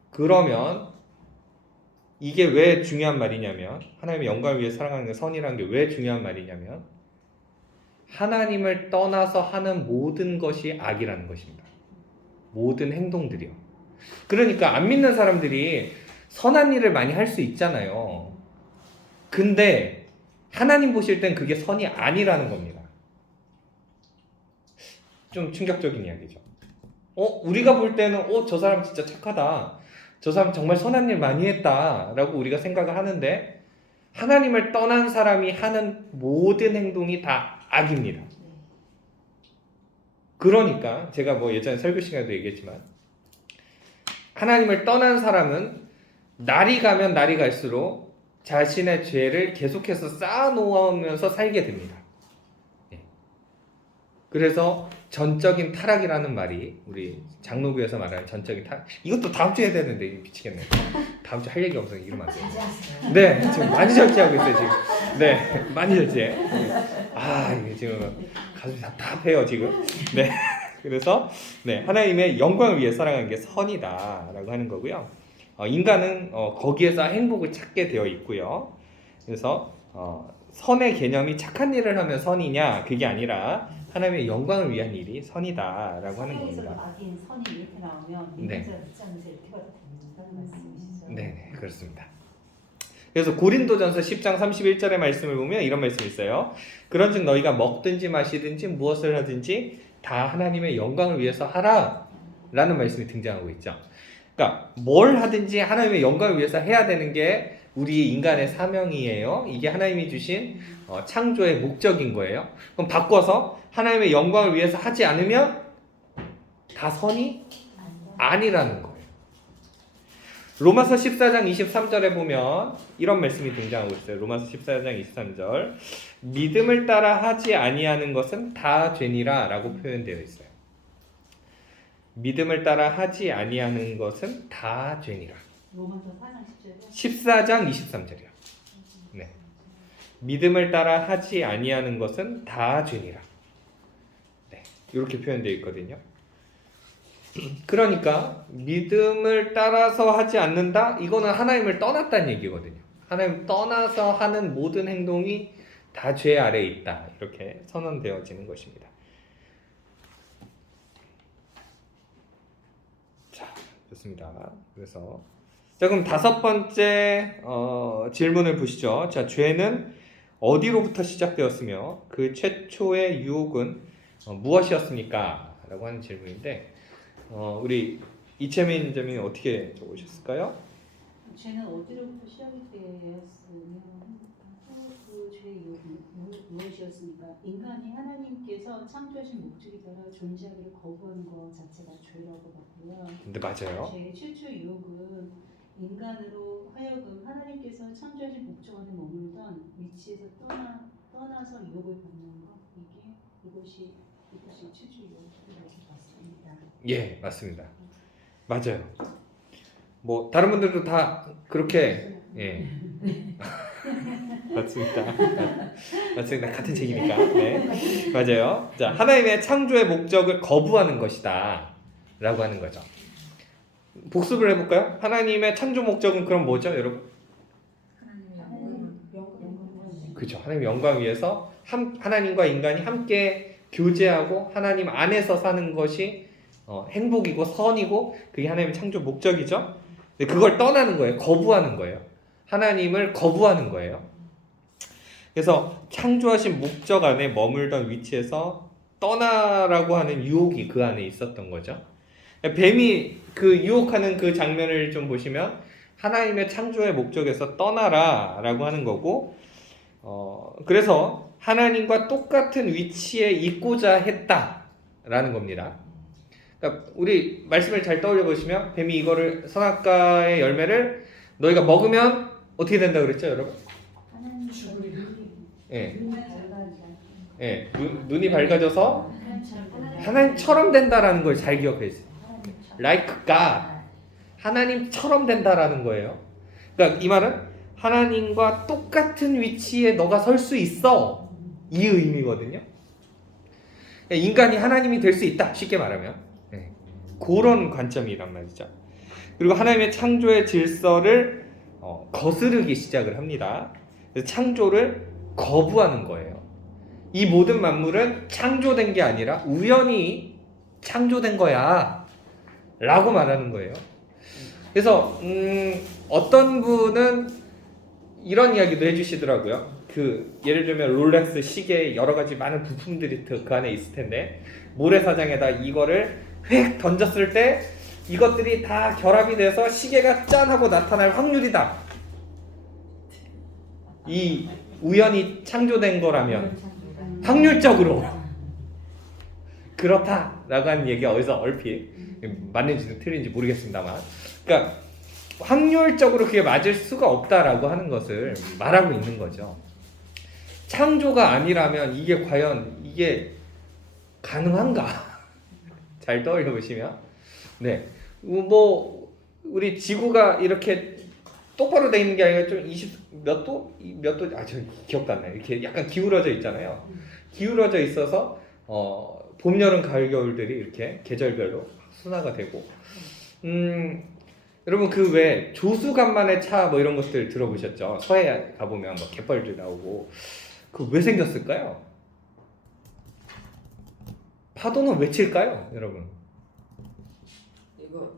그러면 이게 왜 중요한 말이냐면 하나님의 영광을 위해 살아가는 게 선이라는 게 왜 중요한 말이냐면 하나님을 떠나서 하는 모든 것이 악이라는 것입니다. 모든 행동들이요. 그러니까 안 믿는 사람들이 선한 일을 많이 할 수 있잖아요. 근데 하나님 보실 땐 그게 선이 아니라는 겁니다. 좀 충격적인 이야기죠. 우리가 볼 때는 저 사람 진짜 착하다. 저 사람 정말 선한 일 많이 했다 라고 우리가 생각을 하는데 하나님을 떠난 사람이 하는 모든 행동이 다 악입니다. 그러니까 제가 뭐 예전에 설교 시간에도 얘기했지만 하나님을 떠난 사람은 날이 가면 날이 갈수록 자신의 죄를 계속해서 쌓아놓으면서 살게 됩니다. 그래서 전적인 타락이라는 말이 우리 장로교에서 말하는 전적인 타락, 이것도 다음 주에 해야 되는데 미치겠네. 다음 주 할 얘기 없어서 이러면 안 돼요. 자제하세요. 네, 지금 많이 절제하고 있어요 지금. 네, 많이 절제. 이게 지금 가슴이 답답해요 지금. 네, 그래서 하나님의 영광을 위해 살아가는 게 선이다라고 하는 거고요. 인간은 거기에서 행복을 찾게 되어 있고요. 그래서 선의 개념이 착한 일을 하면 선이냐 그게 아니라 하나님의 영광을 위한 일이 선이다라고 하는 사회에서도 겁니다. 악인 선이 이렇게 나오면 네. 믿는 자를 믿지 않는 자 이렇게 봐도 된다는 말씀이시죠? 네, 그렇습니다. 그래서 고린도전서 10장 31절의 말씀을 보면 이런 말씀이 있어요. 그런즉 너희가 먹든지 마시든지 무엇을 하든지 다 하나님의 영광을 위해서 하라 라는 말씀이 등장하고 있죠. 그러니까 뭘 하든지 하나님의 영광을 위해서 해야 되는 게 우리 인간의 사명이에요. 이게 하나님이 주신 창조의 목적인 거예요. 그럼 바꿔서 하나님의 영광을 위해서 하지 않으면 다 선이 아니라는 거예요. 로마서 14장 23절에 보면 이런 말씀이 등장하고 있어요. 로마서 14장 23절 믿음을 따라 하지 아니하는 것은 다 죄니라 라고 표현되어 있어요. 믿음을 따라 하지 아니하는 것은 다 죄니라. 로마서 4장 10절에 14장 23절이요. 네. 믿음을 따라 하지 아니하는 것은 다 죄니라. 네. 이렇게 표현되어 있거든요. 그러니까 믿음을 따라서 하지 않는다? 이거는 하나님을 떠났다는 얘기거든요. 하나님 떠나서 하는 모든 행동이 다 죄 아래에 있다. 이렇게 선언되어지는 것입니다. 자, 좋습니다. 그래서 그럼 다섯 번째 질문을 보시죠. 자, 죄는 어디로부터 시작되었으며 그 최초의 유혹은 무엇이었습니까? 라고 하는 질문인데 우리 이채민 점이 어떻게 적으셨을까요? 죄는 어디로부터 시작이 되었으면 그 죄의 이유는 무엇이었습니까? 인간이 하나님께서 창조하신 목적에 따라 존재하기를 거부하는 것 자체가 죄라고 봤고요. 근데 맞아요. 죄의 최초 유혹은 인간으로 하여금 하나님께서 창조하신 목적 안에 머물던 위치에서 떠나서 유혹을 받는 것, 이것이 최초 유혹이라고 봤습니다. 예, 맞습니다. 맞아요. 뭐 다른 분들도 다 그렇게 맞습니다. 맞습니다. 같은 책이니까. 네, 맞아요. 자, 하나님의 창조의 목적을 거부하는 것이다라고 하는 거죠. 복습을 해볼까요? 하나님의 창조 목적은 그럼 뭐죠, 여러분? 그렇죠. 하나님의 영광 위해서 하나님과 인간이 함께 교제하고 하나님 안에서 사는 것이 행복이고 선이고 그게 하나님의 창조 목적이죠. 근데 그걸 떠나는 거예요. 거부하는 거예요. 하나님을 거부하는 거예요. 그래서 창조하신 목적 안에 머물던 위치에서 떠나라고 하는 유혹이 그 안에 있었던 거죠. 뱀이 그 유혹하는 그 장면을 좀 보시면 하나님의 창조의 목적에서 떠나라라고 하는 거고, 그래서 하나님과 똑같은 위치에 있고자 했다라는 겁니다. 그러니까 우리 말씀을 잘 떠올려 보시면 뱀이 이거를 선악과의 열매를 너희가 먹으면 어떻게 된다 그랬죠, 여러분? 하나님 죽으리라. 예, 눈이 밝아지지 예, 눈이 밝아져서 않게 하나님처럼 된다라는 걸 잘 기억해주세요. 하나님처럼. Like God, 하나님처럼 된다라는 거예요. 그러니까 이 말은 하나님과 똑같은 위치에 너가 설 수 있어, 이 의미거든요. 인간이 하나님이 될 수 있다, 쉽게 말하면. 네. 그런 관점이란 말이죠. 그리고 하나님의 창조의 질서를 거스르기 시작을 합니다. 그래서 창조를 거부하는 거예요. 이 모든 만물은 창조된 게 아니라 우연히 창조된 거야 라고 말하는 거예요. 그래서 어떤 분은 이런 이야기도 해주시더라고요. 예를 들면 롤렉스 시계 여러 가지 많은 부품들이 그 안에 있을 텐데 모래사장에다 이거를 휙 던졌을 때 이것들이 다 결합이 돼서 시계가 짠 하고 나타날 확률이다. 이 우연히 창조된 거라면 확률적으로 그렇다라고 하는 얘기가 어디서 얼핏 맞는지는 틀린지 모르겠습니다만, 그러니까 확률적으로 그게 맞을 수가 없다라고 하는 것을 말하고 있는 거죠. 창조가 아니라면 이게 과연 이게 가능한가? 잘 떠올려 보시면, 네, 뭐 우리 지구가 이렇게 똑바로 돼 있는 게 아니라 좀 20몇 도? 몇 도? 저 기억도 안 나요. 이렇게 약간 기울어져 있잖아요. 기울어져 있어서 봄, 여름, 가을, 겨울들이 이렇게 계절별로 순화가 되고, 여러분 그 왜 조수간만의 차 뭐 이런 것들 들어보셨죠? 서해 가보면 뭐 갯벌들 나오고, 그 왜 생겼을까요? 파도는 왜 칠까요, 여러분? 이거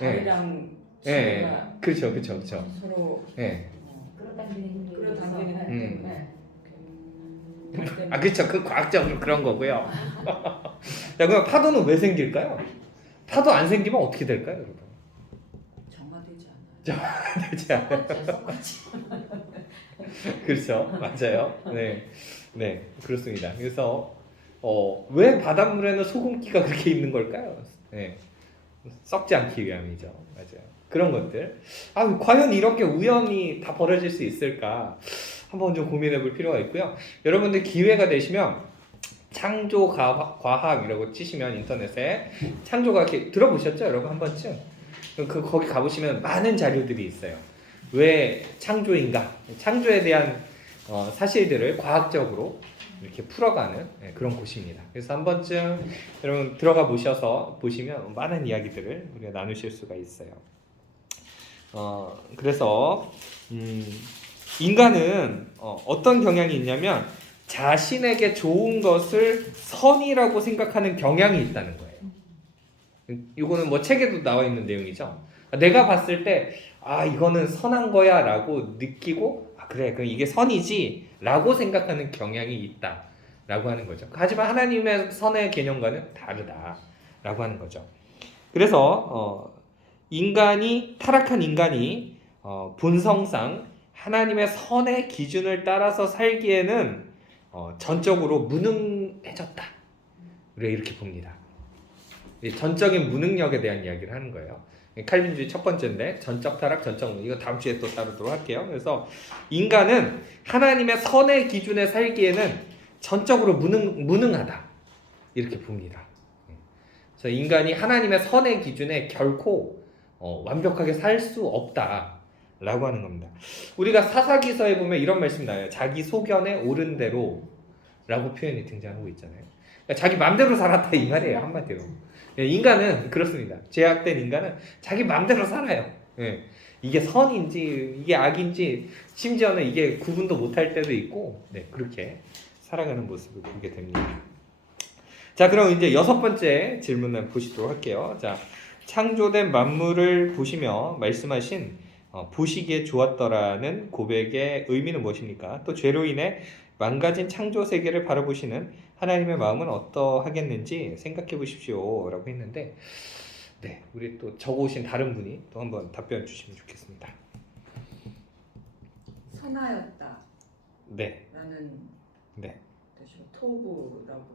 네. 다리랑 예, 친구가 그렇죠. 서로 예. 끌어당기는 끌어당기는 할 음. 때문에 아, 그렇죠. 그 과학적으로 그런 거고요. 자, 그럼 파도는 왜 생길까요? 파도 안 생기면 어떻게 될까요, 여러분? 정화되지 않아요. 되지 않아요. 그렇죠, 맞아요. 네, 네, 그렇습니다. 그래서 왜 바닷물에는 소금기가 그렇게 있는 걸까요? 네, 썩지 않기 위함이죠. 맞아요. 그런 것들. 과연 이렇게 우연히 다 벌어질 수 있을까? 한번 좀 고민해볼 필요가 있고요. 여러분들 기회가 되시면 창조 과학이라고 치시면 인터넷에 창조과학 이렇게 들어보셨죠, 여러분 한 번쯤? 거기 가보시면 많은 자료들이 있어요. 왜 창조인가? 창조에 대한 사실들을 과학적으로 이렇게 풀어가는 그런 곳입니다. 그래서 한 번쯤 여러분 들어가 보시면 많은 이야기들을 우리가 나누실 수가 있어요. 그래서 인간은 어떤 경향이 있냐면 자신에게 좋은 것을 선이라고 생각하는 경향이 있다는 거예요. 이거는 뭐 책에도 나와 있는 내용이죠. 내가 봤을 때 이거는 선한 거야 라고 느끼고 그래 그럼 이게 선이지 라고 생각하는 경향이 있다 라고 하는 거죠. 하지만 하나님의 선의 개념과는 다르다 라고 하는 거죠. 그래서 타락한 인간이 본성상 하나님의 선의 기준을 따라서 살기에는 전적으로 무능해졌다. 우리가 이렇게 봅니다. 전적인 무능력에 대한 이야기를 하는 거예요. 칼빈주의 첫 번째인데 전적 타락, 전적 무능. 이거 다음 주에 또 다루도록 할게요. 그래서 인간은 하나님의 선의 기준에 살기에는 전적으로 무능하다. 이렇게 봅니다. 그래서 인간이 하나님의 선의 기준에 결코 완벽하게 살 수 없다라고 하는 겁니다. 우리가 사사기서에 보면 이런 말씀 나와요. 자기 소견에 옳은 대로라고 표현이 등장하고 있잖아요. 그러니까 자기 마음대로 살았다 이 말이에요, 한마디로. 인간은 그렇습니다. 죄악된 인간은 자기 마음대로 살아요. 이게 선인지 이게 악인지 심지어는 이게 구분도 못할 때도 있고, 그렇게 살아가는 모습을 보게 됩니다. 자, 그럼 이제 6번째 질문을 보시도록 할게요. 자, 창조된 만물을 보시며 말씀하신 보시기에 좋았더라는 고백의 의미는 무엇입니까? 또 죄로 인해 망가진 창조 세계를 바라보시는 하나님의 마음은 어떠하겠는지 생각해 보십시오 라고 했는데, 네, 우리 또 적어오신 다른 분이 또 한번 답변 주시면 좋겠습니다. 선하였다 네, 라는 네, 뜻으로 토부라고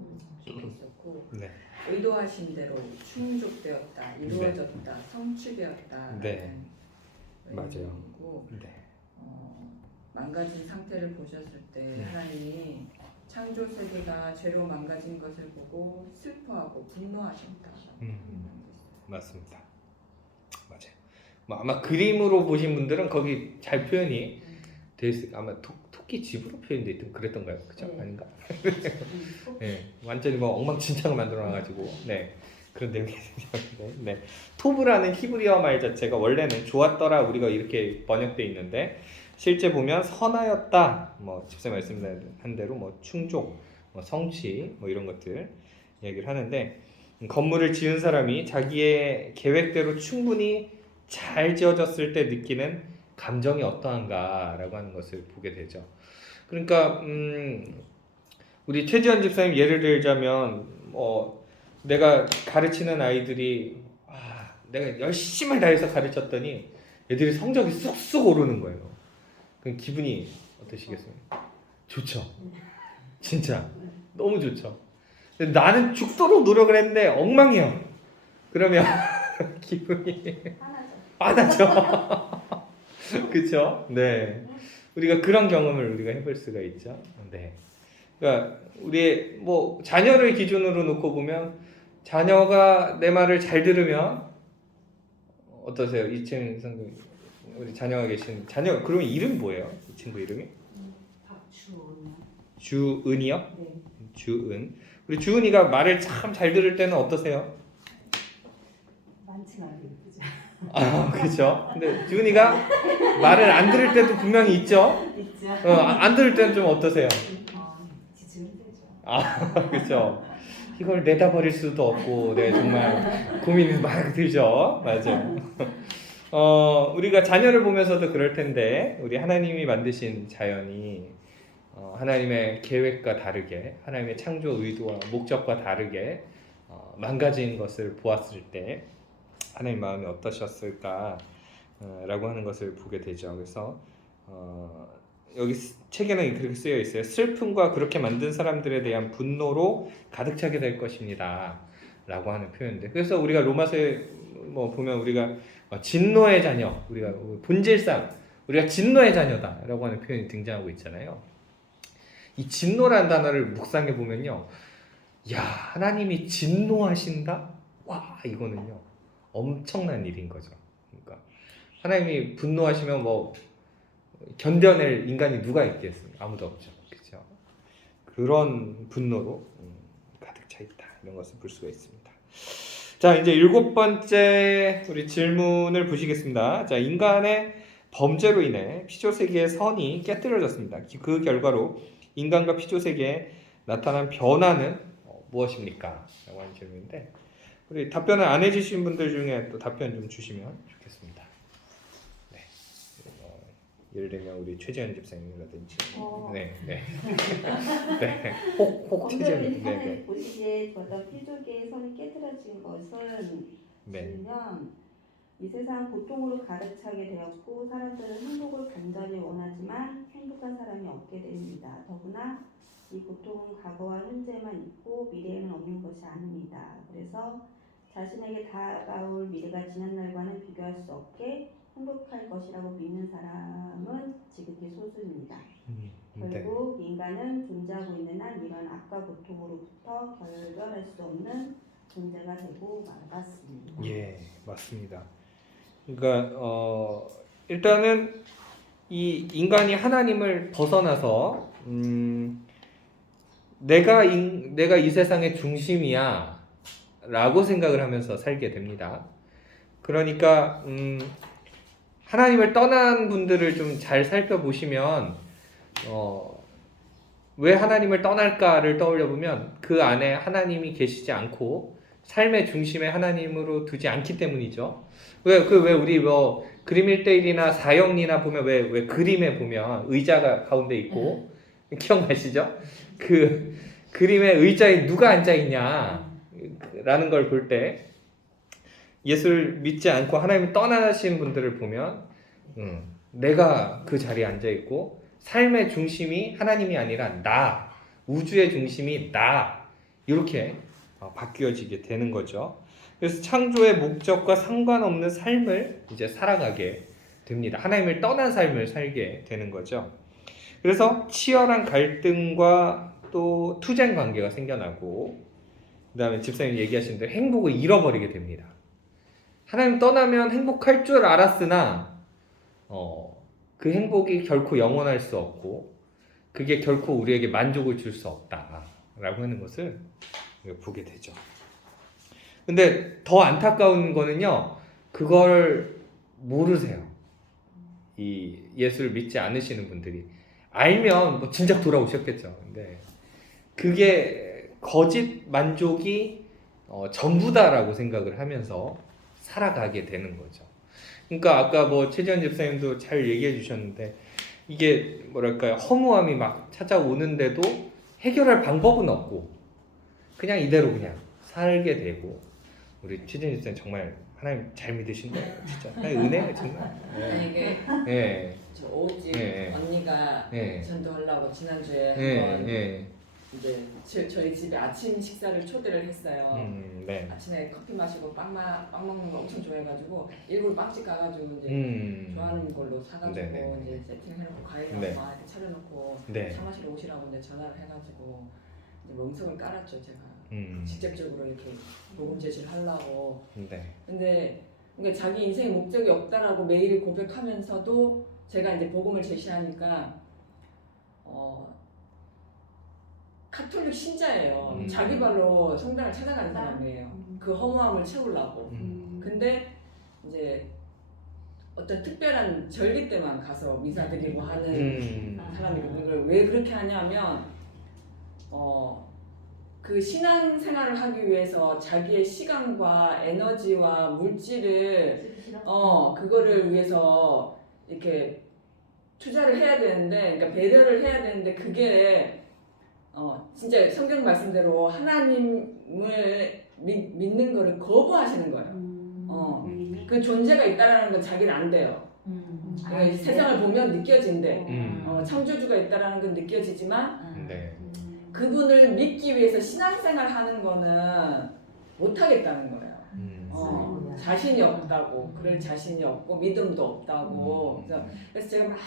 적혀있었고, 네, 의도하신 대로 충족되었다, 이루어졌다, 성취되었다 네. 라는 맞아요. 의미이고, 네, 망가진 상태를 보셨을 때 네. 하나님이 창조 세계가 죄로 망가진 것을 보고 슬퍼하고 분노하셨다. 맞습니다. 맞아요. 뭐 아마 그림으로 보신 분들은 거기 잘 표현이 돼 있을, 아마 토끼 집으로 표현돼 있던 그랬던가요? 그죠? 네. 아닌가? 네, 완전히 뭐 엉망진창을 만들어놔가지고, 네, 그런 내용이 생겼는데, 네, 토브라는 히브리어 말 자체가 원래는 좋았더라 우리가 이렇게 번역돼 있는데, 실제 보면 선하였다, 뭐 집사 말씀한 대로 뭐 충족, 뭐 성취, 뭐 이런 것들 얘기를 하는데, 건물을 지은 사람이 자기의 계획대로 충분히 잘 지어졌을 때 느끼는 감정이 어떠한가라고 하는 것을 보게 되죠. 그러니까 우리 최지현 집사님 예를 들자면, 내가 가르치는 아이들이 내가 열심히 다해서 가르쳤더니 애들이 성적이 쑥쑥 오르는 거예요. 그럼 기분이 어떠시겠습니까? 좋죠. 진짜 너무 좋죠. 근데 나는 죽도록 노력을 했는데 엉망이야. 그러면 기분이 화나죠. 화나죠. 그렇죠? 네. 우리가 그런 경험을 우리가 해볼 수가 있죠. 네. 그러니까 우리 뭐 자녀를 기준으로 놓고 보면, 자녀가 내 말을 잘 들으면 어떠세요? 이채민 선생님, 우리 자녀가 계신 자녀, 그러면 이름 뭐예요? 이 친구 이름이? 박주원이요. 주은이요? 네. 주은. 우리 주은이가 말을 참 잘 들을 때는 어떠세요? 많지는 않아요. 그죠? 그렇죠. 근데 주은이가 말을 안 들을 때도 분명히 있죠. 있죠. 안 들을 때는 좀 어떠세요? 지금 힘들죠. 그렇죠. 이걸 내다 버릴 수도 없고, 네, 정말 고민이 많이 들죠. 맞아요. 우리가 자녀를 보면서도 그럴 텐데, 우리 하나님이 만드신 자연이 하나님의 계획과 다르게, 하나님의 창조 의도와 목적과 다르게 망가진 것을 보았을 때 하나님 마음이 어떠셨을까 라고 하는 것을 보게 되죠. 그래서 여기 책에는 그렇게 쓰여 있어요. 슬픔과 그렇게 만든 사람들에 대한 분노로 가득 차게 될 것입니다 라고 하는 표현인데, 그래서 우리가 로마서에 뭐 보면 우리가 진노의 자녀, 우리가 본질상 우리가 진노의 자녀다 라고 하는 표현이 등장하고 있잖아요. 이 진노라는 단어를 묵상해 보면요, 야, 하나님이 진노하신다? 와, 이거는요 엄청난 일인 거죠. 그러니까 하나님이 분노하시면 뭐 견뎌낼 인간이 누가 있겠습니까? 아무도 없죠. 그렇죠? 그런 분노로 가득 차 있다, 이런 것을 볼 수가 있습니다. 자, 이제 7번째 우리 질문을 보시겠습니다. 자, 인간의 범죄로 인해 피조세계의 선이 깨뜨려졌습니다. 그 결과로 인간과 피조세계에 나타난 변화는 무엇입니까? 라고 하는 질문인데, 우리 답변을 안 해주신 분들 중에 또 답변 좀 주시면 좋겠습니다. 네. 예를 들면 우리 최재현 집사님이라든지, 네, 혹 최재현, 오늘 네, 인간을 보시기에 저던 피조계의 선이 깨뜨려진 것은 네, 보면 이 세상 고통으로 가득 차게 되었고, 사람들은 행복을 간절히 원하지만 행복한 사람이 없게 됩니다. 더구나 이 고통은 과거와 현재만 있고 미래에는 없는 것이 아닙니다. 그래서 자신에게 다가올 미래가 지난날과는 비교할 수 없게 행복할 것이라고 믿는 사람은 지극히 소수입니다. 결국 인간은 존재하고 있는 한 이런 악과 고통으로부터 결별할 수 없는 존재가 되고 말았습니다. 예, 맞습니다. 그러니까 일단은 이 인간이 하나님을 벗어나서 내가 이 세상의 중심이야 라고 생각을 하면서 살게 됩니다. 그러니까 하나님을 떠난 분들을 좀 잘 살펴보시면 왜 하나님을 떠날까를 떠올려 보면 그 안에 하나님이 계시지 않고 삶의 중심에 하나님으로 두지 않기 때문이죠. 왜 우리 그림 1대1이나 사형리나 보면 왜 그림에 보면 의자가 가운데 있고 기억나시죠? 그 그림의 의자에 누가 앉아 있냐라는 걸 볼 때 예수를 믿지 않고 하나님을 떠나신 분들을 보면 내가 그 자리에 앉아 있고 삶의 중심이 하나님이 아니라 나, 우주의 중심이 나 이렇게 바뀌어지게 되는 거죠. 그래서 창조의 목적과 상관없는 삶을 이제 살아가게 됩니다. 하나님을 떠난 삶을 살게 되는 거죠. 그래서 치열한 갈등과 또 투쟁 관계가 생겨나고 그 다음에 집사님이 얘기하신 대로 행복을 잃어버리게 됩니다. 하나님 떠나면 행복할 줄 알았으나 그 행복이 결코 영원할 수 없고 그게 결코 우리에게 만족을 줄 수 없다라고 하는 것을 보게 되죠. 근데 더 안타까운 거는요, 그걸 모르세요. 이 예수를 믿지 않으시는 분들이 알면 뭐 진작 돌아오셨겠죠. 근데 그게 거짓 만족이 전부다라고 생각을 하면서 살아가게 되는 거죠. 그러니까 아까 뭐 최지현 집사님도 잘 얘기해 주셨는데 이게 뭐랄까요, 허무함이 막 찾아오는데도 해결할 방법은 없고 그냥 이대로 그냥 살게 되고, 우리 최지현 집사님 정말 하나님 잘 믿으신 거예요, 진짜. 하나님 은혜예요, 정말. 이게 예. 저 오집 예. 언니가 예. 전도하려고 지난주에 예. 한번 예. 이제 저희 집에 아침 식사를 초대를 했어요. 네. 아침에 커피 마시고 빵 먹는 거 엄청 좋아해가지고 일부러 빵집 가가지고 이제 좋아하는 걸로 사가지고 네네. 이제 세팅해놓고 과일이랑 네. 막 이렇게 차려놓고 네. 차 마시러 오시라고 이제 전화를 해가지고 이제 멍석을 깔았죠, 제가. 음. 직접적으로 이렇게 복음 제시를 하려고. 네. 근데 그러니까 자기 인생에 목적이 없다라고 매일 고백하면서도 제가 이제 복음을 제시하니까 카톨릭 신자예요. 자기 발로 성당을 찾아가는 사람이에요. 그 허무함을 채우려고. 근데 이제 어떤 특별한 절기 때만 가서 미사 드리고 하는 사람이거든요. 왜 그렇게 하냐면 그 신앙 생활을 하기 위해서 자기의 시간과 에너지와 물질을 그거를 위해서 이렇게 투자를 해야 되는데, 그러니까 배려를 해야 되는데 그게 진짜 성경 말씀대로 하나님을 믿는 거를 거부하시는 거예요. 그 존재가 있다라는 건 자기는 안 돼요. 그러니까 세상을 보면 느껴진대. 창조주가 있다라는 건 느껴지지만 네. 그분을 믿기 위해서 신앙생활 하는 거는 못 하겠다는 거예요. 자신이 없다고, 그럴 자신이 없고 믿음도 없다고. 그래서 제가 막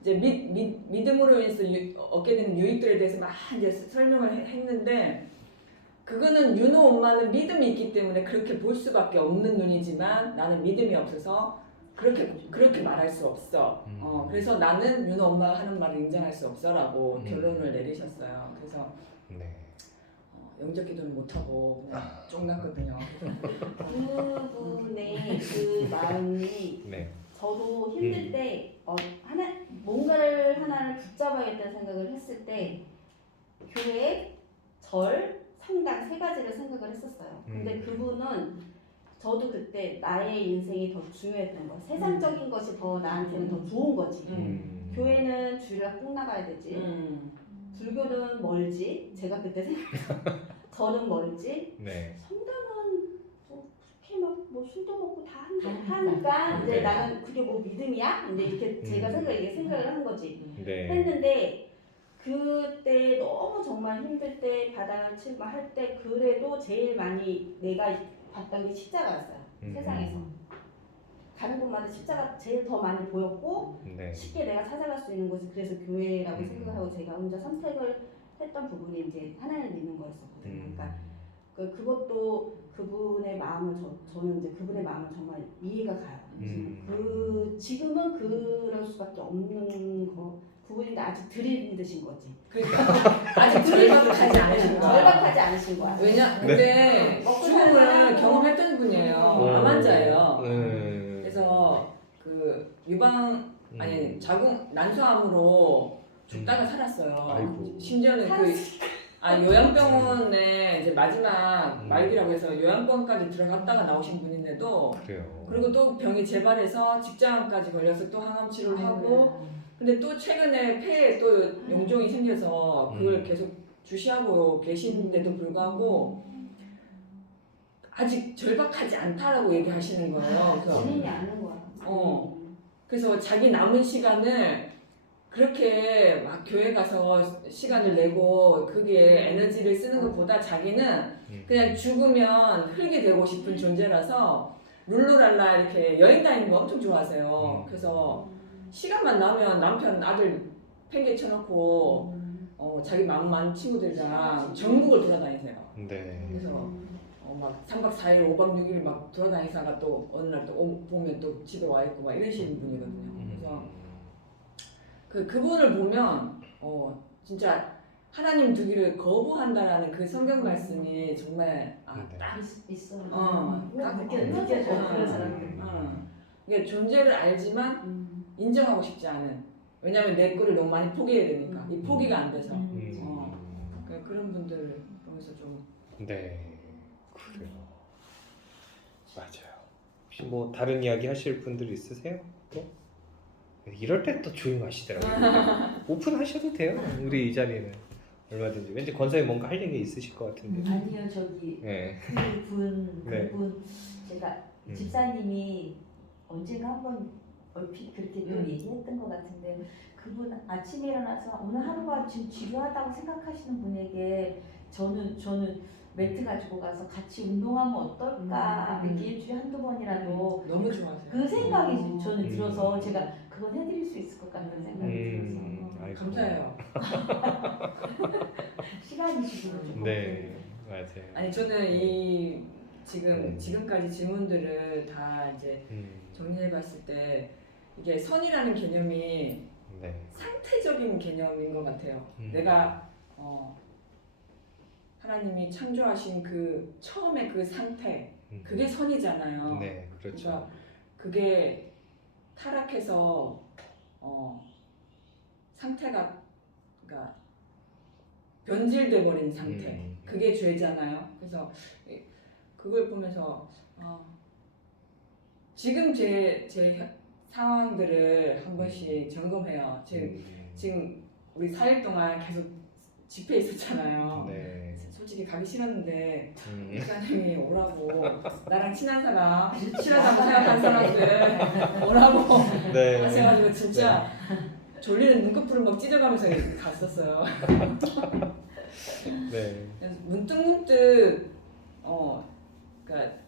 이제 믿음으로 인해서 얻게 되는 유익들에 대해서 막 이제 설명을 했는데, 그거는 윤호 엄마는 믿음이 있기 때문에 그렇게 볼 수밖에 없는 눈이지만 나는 믿음이 없어서 그렇게 말할 수 없어. 그래서 나는 윤호 엄마가 하는 말을 인정할 수 없어라고 결론을 내리셨어요. 그래서 네. 영적 기도는 못하고 그냥 쫑났거든요. 그분의 그 마음이 네. 저도 힘들 때 뭔가를 하나를 붙잡아야겠다는 생각을 했을 때 교회, 절, 성당 세 가지를 생각을 했었어요. 근데 그분은 저도 그때 나의 인생이 더 중요했던 거, 세상적인 것이 더 나한테는 더 좋은 거지. 교회는 주일날 꼭 나가야 되지. 불교는 멀지. 제가 그때 생각했어요. 저는 멀지. 네. 성당은 뭐 그렇게 막 뭐 술도 먹고 다 하니까 이제 네. 나는 그게 뭐 믿음이야? 근데 이렇게 제가 생각을 한 거지. 네. 했는데 그때 너무 정말 힘들 때 바닥을 치고 할 때 그래도 제일 많이 내가 봤던 게 십자가였어요. 세상에서 가는 곳마다 십자가 제일 더 많이 보였고 네. 쉽게 내가 찾아갈 수 있는 곳이 그래서 교회라고 생각하고 제가 혼자 선택을 했던 부분이 이제 하나님을 믿는 거였었거든요. 그러니까 그것도 그분의 마음을 저는 이제 그분의 마음을 정말 이해가 가요. 지금은 그럴 수밖에 없는 거. 그분인데 아직 들이드신 거지. 그러니까 아직 절박하지 않으신 거야. 절박하지 않으신 거야. 근데 죽음을 경험했던 분이에요. 암 환자예요. 그래서 그 자궁 난소암으로 죽다가 살았어요. 아이고. 심지어는 요양병원에 이제 마지막 말기라고 해서 요양병원까지 들어갔다가 나오신 분인데도 그래요. 그리고 또 병이 재발해서 직장암까지 걸려서 또 항암 치료를 하고 근데 또 최근에 폐에 또 용종이 생겨서 그걸 계속 주시하고 계시는데도 불구하고 아직 절박하지 않다라고 얘기하시는 거예요. 그래서 본인이 아는 거야. 그래서 자기 남은 시간을 그렇게 막 교회 가서 시간을 내고 그게 에너지를 쓰는 것보다 자기는 그냥 죽으면 흙이 되고 싶은 존재라서 룰루랄라 이렇게 여행 다니는 거 엄청 좋아하세요. 그래서 시간만 나면 남편 아들 팽개 쳐놓고 자기 마음 많은 친구들이랑 전국을 돌아다니세요. 네. 그래서 막 3박 4일, 5박 6일 막 돌아다니다가 또 어느 날 또 보면 또 집에 와 있고 막 이러시는 분이거든요. 그래서 그분을 보면 진짜 하나님 두기를 거부한다라는 그 성경 말씀이 정말 딱 있어. 딱 느껴져. 그런 사람들. 이게 존재를 알지만 인정하고 싶지 않은. 왜냐면 내 거를 너무 많이 포기해야 되니까 이 포기가 안 돼서. 그런 분들을 보면서 좀. 네, 그래요. 맞아요. 혹시 뭐 다른 이야기 하실 분들 있으세요? 또? 이럴 때 또 조용하시더라고요. 오픈하셔도 돼요. 우리 이 자리는 얼마든지. 왠지 권사님 뭔가 할 얘기 있으실 것 같은데. 아니요, 저기 네. 그분 제가 집사님이 언젠가 한번 얼핏 그렇게 또 얘기했던 것 같은데 그분 아침에 일어나서 오늘 하루가 지금 지루하다고 생각하시는 분에게 저는 매트 가지고 가서 같이 운동하면 어떨까 이렇게 일주일에 한두 번이라도 너무 좋아하세요. 그 생각이 저는 들어서 제가 그건 해드릴 수 있을 것 같다는 생각이 들어서 감사해요. 시간이 지금 네, 맞아요. 아니 저는 이 지금까지 질문들을 다 이제 정리해봤을 때 이게 선이라는 개념이 상태적인 개념인 것 같아요. 내가 하나님이 창조하신 그 처음에 그 상태 그게 선이잖아요. 네, 그렇죠. 그러니까 그게 타락해서 상태가 그러니까 변질돼 버린 상태 그게 죄잖아요. 그래서 그걸 보면서 지금 제 상황들을 한 번씩 점검해요. 지금 우리 4일 동안 계속 집회에 있었잖아요. 네. 솔직히 가기 싫었는데 목사님이 오라고 나랑 친한 사람, 친하다고 생각한 사람들 오라고 하셔가지고 진짜 졸리는 눈꺼풀을 막 찢어가면서 갔었어요. 네. 문득 그러니까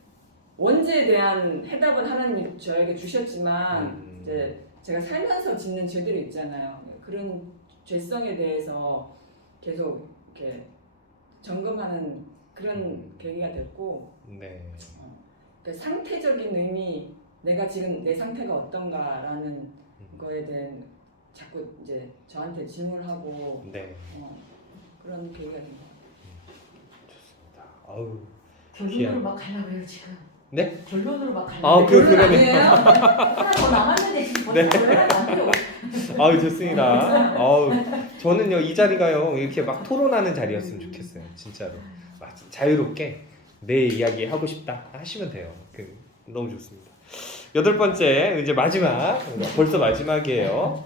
원죄에 대한 해답은 하나님이 저에게 주셨지만 이제 제가 살면서 짓는 죄들이 있잖아요. 그런 죄성에 대해서 계속 이렇게 점검하는 그런 계기가 됐고, 그러니까 상태적인 의미, 내가 지금 내 상태가 어떤가라는 거에 대한 자꾸 이제 저한테 질문을 하고 그런 계기가 된 것 같아요. 아우. 결론으로 막 가려고 그래요 지금. 네? 결론으로 막 가려고. 그러네. 하나 더 남았는데 지금 벌써 결론이 안 돼요. 아우 좋습니다. 아우 저는요 이 자리가요 이렇게 막 토론하는 자리였으면 좋겠어요. 진짜로 자유롭게 내 이야기 하고 싶다 하시면 돼요. 너무 좋습니다. 8번째 이제 마지막 벌써 마지막이에요.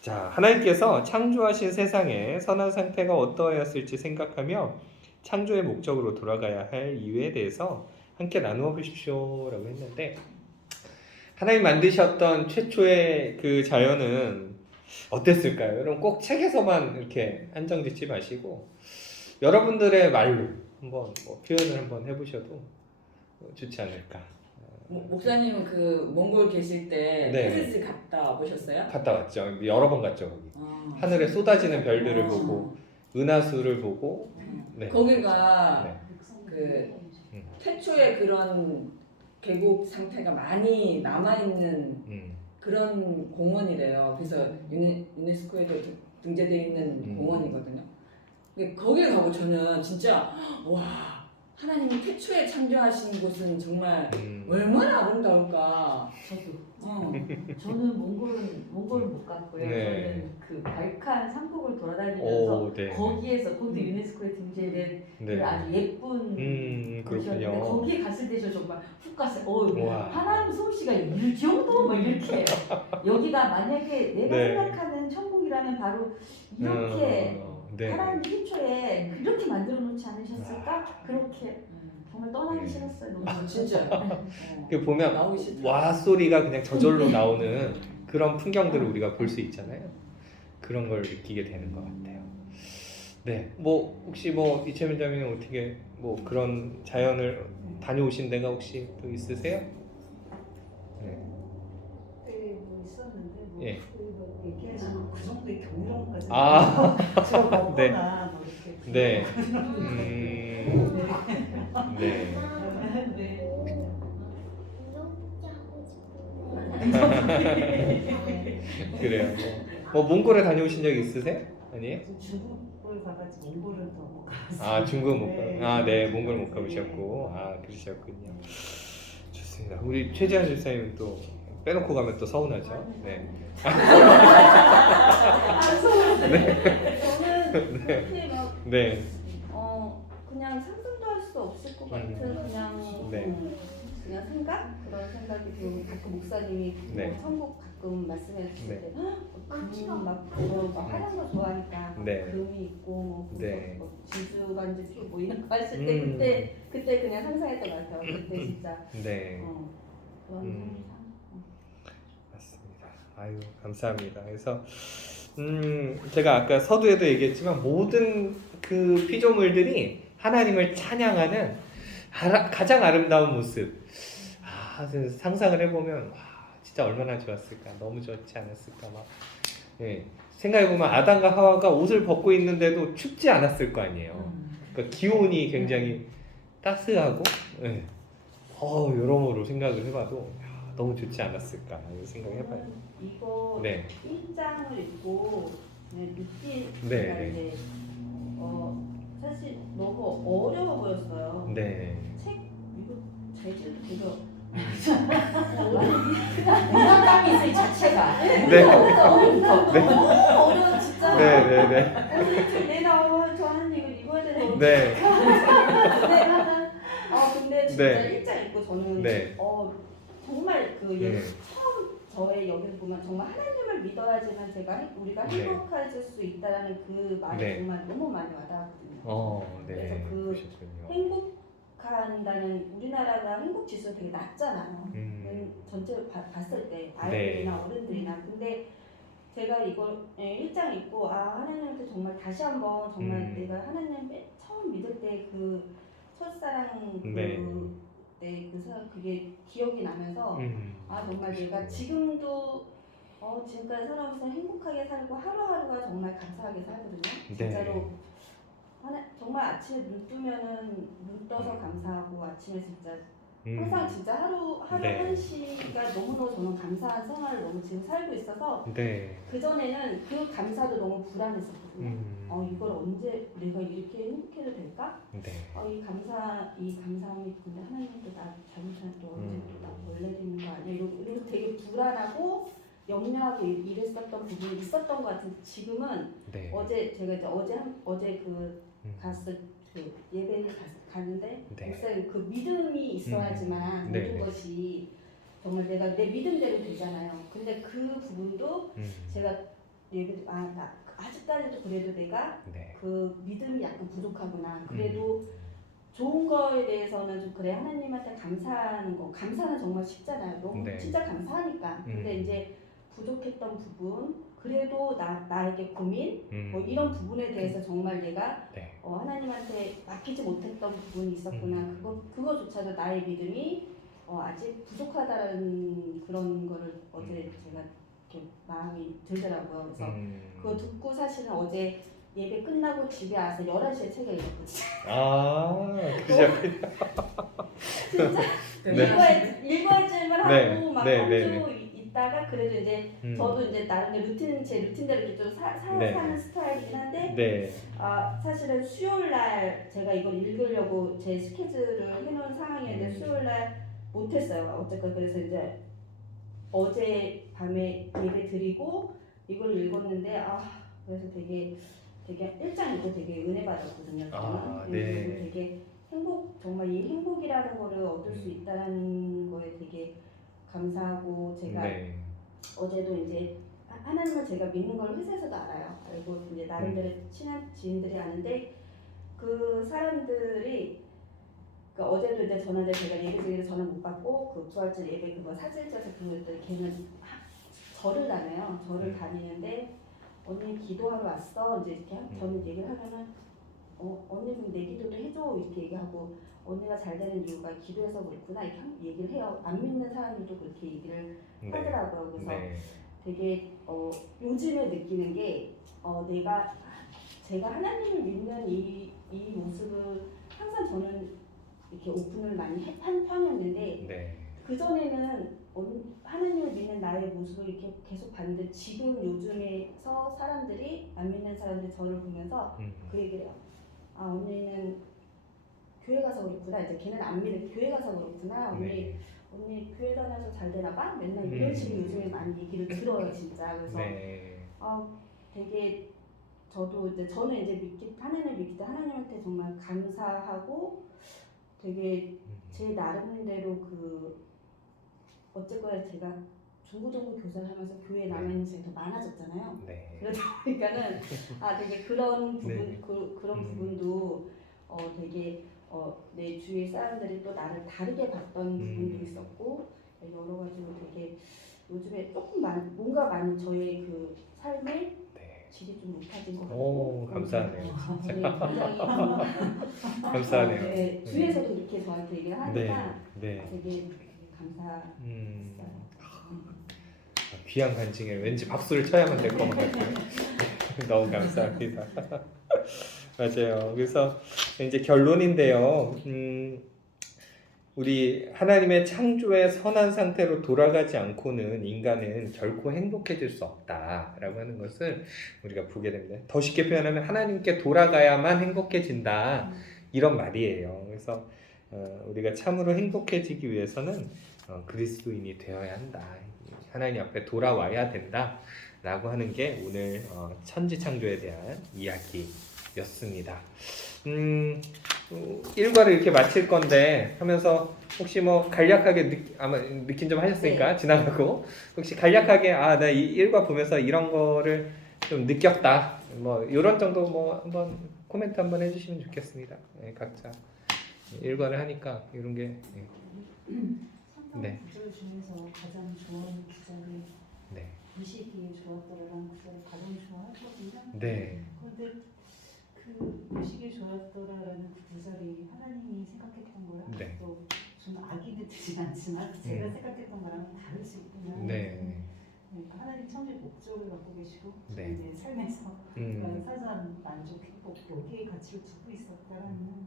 자 하나님께서 창조하신 세상의 선한 상태가 어떠하였을지 생각하며 창조의 목적으로 돌아가야 할 이유에 대해서 함께 나누어 보십시오라고 했는데 하나님 만드셨던 최초의 그 자연은 어땠을까요? 여러분 꼭 책에서만 이렇게 한정짓지 마시고 여러분들의 말로 한번 표현을 한번 해보셔도 좋지 않을까. 목사님은 그 몽골 계실 때 페르즈 갔다 오셨어요? 갔다 왔죠. 여러 번 갔죠 거기. 하늘에 쏟아지는 별들을 보고 은하수를 보고. 거기가 그 태초의 그런 계곡 상태가 많이 남아있는 그런 공원이래요. 그래서 유네스코에도 등재되어 있는 공원이거든요. 근데 거기를 가고 저는 진짜 와 하나님이 태초에 창조하신 곳은 정말 얼마나 아름다울까. 저는 몽골은 못 갔고요. 저는 그 발칸 삼국을 돌아다니면서 네. 거기에서 거기도 유네스코에 등재된 네. 그 아주 예쁜 곳이었는데 그렇군요. 거기에 갔을 때 저 정말 훅 갔어요. 와. 하나님 솜씨가 이 정도 막 이렇게 여기가 만약에 내가 네. 생각하는 천국이라면 바로 이렇게 네. 하나님 태초에 그렇게 만들어 놓지 않으셨을까? 그렇게 정말 떠나기 네. 싫었어요. 너무 아 진짜. 그 보면 나오기 싫다. 와 소리가 그냥 저절로 나오는 그런 풍경들을 우리가 볼 수 있잖아요. 그런 걸 느끼게 되는 것 같아요. 네, 뭐 혹시 뭐 이채민 자매는 어떻게 뭐 그런 자연을 다녀오신 데가 혹시 또 있으세요? 네. 뭐 있었는데 뭐 예. 뭐 얘기하시면 그 정도의 경이로움까지 아, 제가 먹거나 네. 뭐 이렇게 네. 네. 네. 그래요. 뭐 몽골에 다녀오신 적 있으세요? 아니에요? 중국을 가가지고 몽골은 더 못 가봤어요. 아 중국 못 네. 가. 아 네, 몽골 못 가보셨고. 아 그러셨군요. 좋습니다. 우리 최지한 집사님 또 빼놓고 가면 또 서운하죠. 네. 저는 그렇게 막 네. 그냥 상상도 할 수 없을 것 같은 그냥 네. 그냥 생각 그런 생각이 들고 가끔 목사님이 네. 뭐 천국 가끔 말씀해 주실 네. 때 금막 그런 거 하얀 거 좋아하니까 네. 금이 있고 뭐, 네. 뭐 진주 반지 뭐 이런 거 하실 때 그때 그냥 상상했던 것 같아요. 그때 진짜 네. 그런 상상. 맞습니다. 아유 감사합니다. 그래서 제가 아까 서두에도 얘기했지만 모든 그 피조물들이 하나님을 찬양하는 가장 아름다운 모습. 상상을 해보면 와, 진짜 얼마나 좋았을까. 너무 좋지 않았을까 막. 예, 생각해보면 아담과 하와가 옷을 벗고 있는데도 춥지 않았을 거 아니에요. 그러니까 기온이 굉장히 따스하고, 예. 여러모로 생각을 해봐도 야, 너무 좋지 않았을까 이런 생각해봐요. 이거 네. 1장을 읽고 느낀 네. 제가 이제 사실 너무 어려워 보였어요. 네. 책 이거 재질도 되게 부담감이 있을 자체가 네. 너무 어려워 진짜. 네. 내가 저는 이거 읽어야 되는데 네. 근데 진짜 네. 1장 읽고 저는 네. 정말 그 네. 처음 저의 여기서 보면 정말 하나님을 믿어야지만 우리가 네. 행복해질 수 있다라는 그 말이 네. 정말 너무 많이 와닿았거든요. 네. 그래서 그 그러셨군요. 행복한다는 우리나라가 행복 지수 되게 낮잖아요. 전체 봤을 때 아이들이나 어른들이나 근데 제가 이걸 1장 읽고 하나님한테 정말 다시 한번 정말 내가 하나님 처음 믿을 때 그 첫사랑 네. 그 사람 그게 기억이 나면서 정말 내가 지금도 지금까지 살아오면서 행복하게 살고 하루하루가 정말 감사하게 살거든요. 진짜로 정말 아침에 눈 뜨면은 눈 떠서 감사하고 아침에 진짜 항상 진짜 하루 네. 한 시가 너무너무 저는 감사한 생활을 너무 지금 살고 있어서 네. 그전에는 그 감사도 너무 불안했었거든요. 이걸 언제 내가 이렇게 행복해도 될까? 네. 이 감사함이 근데 하나님도 나 잘못하면 또 언제 또나 원래 되는 거 아니야? 이러고 되게 불안하고 염려하고 이랬었던 부분이 있었던 것 같은데 지금은 네. 제가 이제 어제 갔을 그 예배를 갔는데 네. 목사님 그 믿음이 있어야지만 네. 모든 것이 정말 내가 내 믿음대로 되잖아요. 근데 그 부분도 제가 예배 나 아직까지도 그래도 내가 네. 그 믿음이 약간 부족하구나. 그래도 좋은 거에 대해서는 좀 그래 하나님한테 감사하는 거 감사는 정말 쉽잖아요. 너무 네. 진짜 감사하니까. 근데 이제 부족했던 부분 그래도 나에게 고민 뭐 이런 부분에 대해서 정말 내가 네. 하나님한테 맡기지 못했던 부분이 있었구나. 그거조차도 나의 믿음이 아직 부족하다는 그런 거를 어제 제가 이렇게 마음이 들더라고요. 그래서 그거 듣고 사실은 어제 예배 끝나고 집에 와서 11시에 책을 읽었거든요. 그러셨군요. 진짜 네. 읽어야 줄만 하고 네. 막 네. 한 네. 주 있다가 그래도 이제 저도 이제 나름대로 제 루틴대로 이렇게 좀 네. 사는 스타일이긴 한데 네. 사실은 수요일 날 제가 이걸 읽으려고 제 스케줄을 해놓은 상황이었는데 수요일 날 못했어요. 어쨌건 그래서 이제 어제 밤에 예배 드리고 이걸 읽었는데 그래서 되게 되게 1장 읽고 되게 은혜 받았거든요. 아, 저는. 네. 그리고 되게 정말 이 행복이라는 거를 얻을 수 있다는 거에 되게 감사하고 제가 네. 어제도 이제 하나님을 제가 믿는 걸 회사에서도 알아요. 알고 이제 나름대로 친한 지인들이 아는데 그 사람들이 그러니까 어제도 이제 전화를 제가 예배 중에 전화 못 받고 그 부활절 예배 그거 사진 찍어서 그랬더니 걔는 절을 다녀요. 절을 다니는데 언니 기도하러 왔어. 이제 이렇게 저는 얘기를 하면은 언니 좀 내 기도도 해줘 이렇게 얘기하고 언니가 잘 되는 이유가 기도해서 그렇구나 이렇게 얘기를 해요. 안 믿는 사람들도 그렇게 얘기를 네. 하더라고요. 그래서 네. 되게 요즘에 느끼는 게 제가 하나님을 믿는 이 모습을 항상 저는 이렇게 오픈을 많이 한 편이었는데 네. 그 전에는 하나님을 믿는 나의 모습을 이렇게 계속 봤는데 지금 요즘에서 사람들이 안 믿는 사람들이 저를 보면서 그 얘기를 해요. 아 언니는 교회 가서 그렇구나. 이제 걔는 안 믿는 교회 가서 그렇구나. 네. 언니 교회 다녀서 잘 되나 봐? 맨날 이런 식으로 요즘에 많이 얘기를 들어요 진짜. 그래서 네. 되게 저도 이제 저는 이제 하나님을 믿기 때 하나님한테 정말 감사하고 되게 제 나름대로 어쨌거나 제가 중고등부 교사를 하면서 교회에 남아있는 시간이 더 많아졌잖아요. 네. 그러다 보니까는 되게 그런 부분 네. 그런 부분도 되게 내 주위 사람들이 또 나를 다르게 봤던 부분도 있었고 여러 가지로 되게 요즘에 조금 뭔가 많이 저의 그 삶의 네. 질이 좀 높아진 것 같고. 오, 감사하네요. 굉장히 감사하네요. 네, 주위에서도 이렇게 저한테 얘기를 하니까 네. 되게 감사했어요. 귀한 간증에 왠지 박수를 쳐야만 될 것 같아요. 너무 감사합니다. 맞아요. 그래서 이제 결론인데요. 우리 하나님의 창조의 선한 상태로 돌아가지 않고는 인간은 결코 행복해질 수 없다라고 하는 것을 우리가 보게 됩니다. 더 쉽게 표현하면 하나님께 돌아가야만 행복해진다 이런 말이에요. 그래서 우리가 참으로 행복해지기 위해서는 그리스도인이 되어야 한다. 하나님 앞에 돌아와야 된다라고 하는 게 오늘 천지창조에 대한 이야기였습니다. 1과를 이렇게 마칠 건데 하면서 혹시 뭐 간략하게 아마 느낀 점 하셨으니까 네. 지나가고 혹시 간략하게 나 이 1과 보면서 이런 거를 좀 느꼈다 뭐 이런 정도 뭐 한번 코멘트 한번 해주시면 좋겠습니다. 네, 각자 1과를 하니까 이런 게 성경 네. 구절 중에서 가장 좋아하는 구절이 네. 무시기에 좋았더라라는 구절을 가장 좋아하거든요. 네. 그런데 그 무시기에 좋았더라라는 그 구절이 하나님이 생각했던 거랑 네. 또 좀 악의는 되진 않지만 제가 생각했던 거랑은 다를 수 있구나. 네. 그러니까 하나님 천주의 목적을 갖고 계시고 네. 이제 삶에서 사소한 만족, 행복 여기에 가치를 두고 있었다라는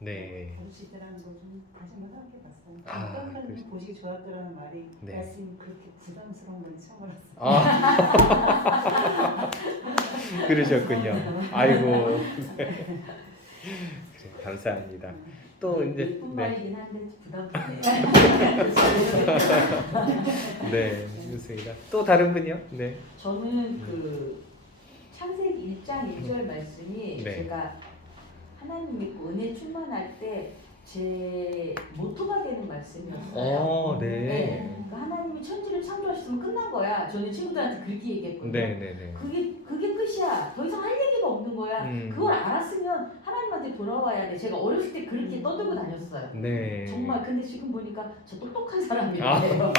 네. 버릇이더라는 걸 좀 다시 한번 생각해봤어요. 아, 어떤 사람이 그러시- 보시기 좋았더라는 말이 네. 말씀이 그렇게 부담스러운 건지 처음 알았어요. 그러셨군요. 아이고. 그래, 감사합니다. 또 이제 예쁜 말이긴 한데 부담스러워요. 네, 좋습니다. 또 다른 분이요? 네. 저는 그 창세기 1장 1절 말씀이 네. 제가 하나님 믿고 은혜 충만할 때 제 모토가 되는 말씀이었어요. 네. 그러니까 하나님이 천지를 창조하셨으면 끝난 거야. 저는 친구들한테 그렇게 얘기했거든요. 네, 네, 네. 그게 끝이야. 더 이상 할 얘기가 없는 거야. 그걸 알았으면 하나님한테 돌아와야 돼. 제가 어렸을 때 그렇게 떠들고 다녔어요. 네. 정말 근데 지금 보니까 저 똑똑한 사람이에요. 맞아요.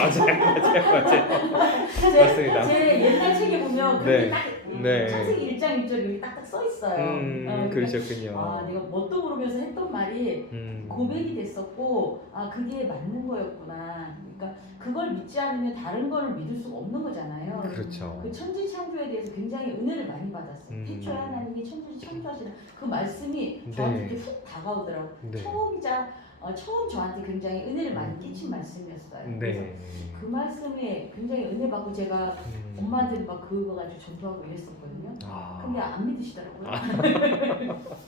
맞습니다. 제 옛날 책에 보면 그렇게 네. 딱 네. 창세기 1장 1절 여기 딱딱 써 있어요. 그러니까 그러셨군요. 내가 뭣도 모르면서 했던 말이 고백이 됐었고 그게 맞는 거였구나. 그러니까 그걸 믿지 않으면 다른 걸 믿을 수가 없는 거잖아요. 그렇죠. 그 천지 창조에 대해서 굉장히 은혜를 많이 받았어요. 태초에 하나님이 천지를 창조하시는 그 말씀이 저한테 이렇게 훅 다가오더라고요. 네. 처음 저한테 굉장히 은혜를 많이 끼친 말씀이었어요. 그래서 네. 그 말씀에 굉장히 은혜 받고 제가 엄마한테 막 그거 가지고 전도하고 이랬었거든요. 근데 안 믿으시더라고요.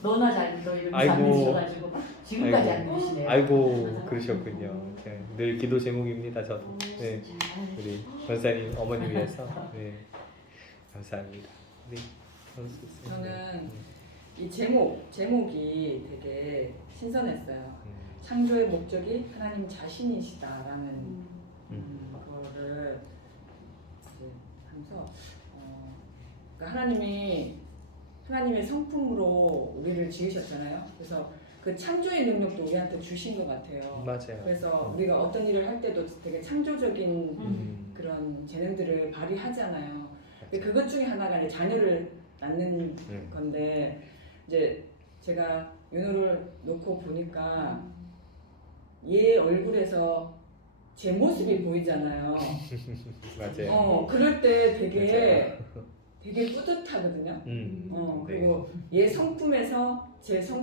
너나 잘 믿어 이러면서 안 아이고. 믿으셔가지고 지금까지 아이고. 안 믿으시네요. 아이고, 그러셨군요. 네, 늘 기도 제목입니다, 저도. 네. 진짜. 우리 전사님 어머니 위해서. 네. 감사합니다. 네. 그럴 수 있어요. 저는 이 제목이 되게 신선했어요. 음. 창조의 목적이 하나님 자신이시다라는 음. 그거를 이제 하면서 그러니까 하나님의 성품으로 우리를 지으셨잖아요. 그래서 그 창조의 능력도 우리한테 주신 것 같아요. 맞아요. 그래서 우리가 어떤 일을 할 때도 되게 창조적인 그런 재능들을 발휘하잖아요. 근데 그것 중에 하나가 이제 자녀를 낳는 건데 이제 제가 윤호를 놓고 보니까 얘 얼굴에서 제 모습이 보이잖아요. 맞아요. 그럴 때 되게 뿌듯하거든요. 네. 그리고 얘 성품에서 제 성품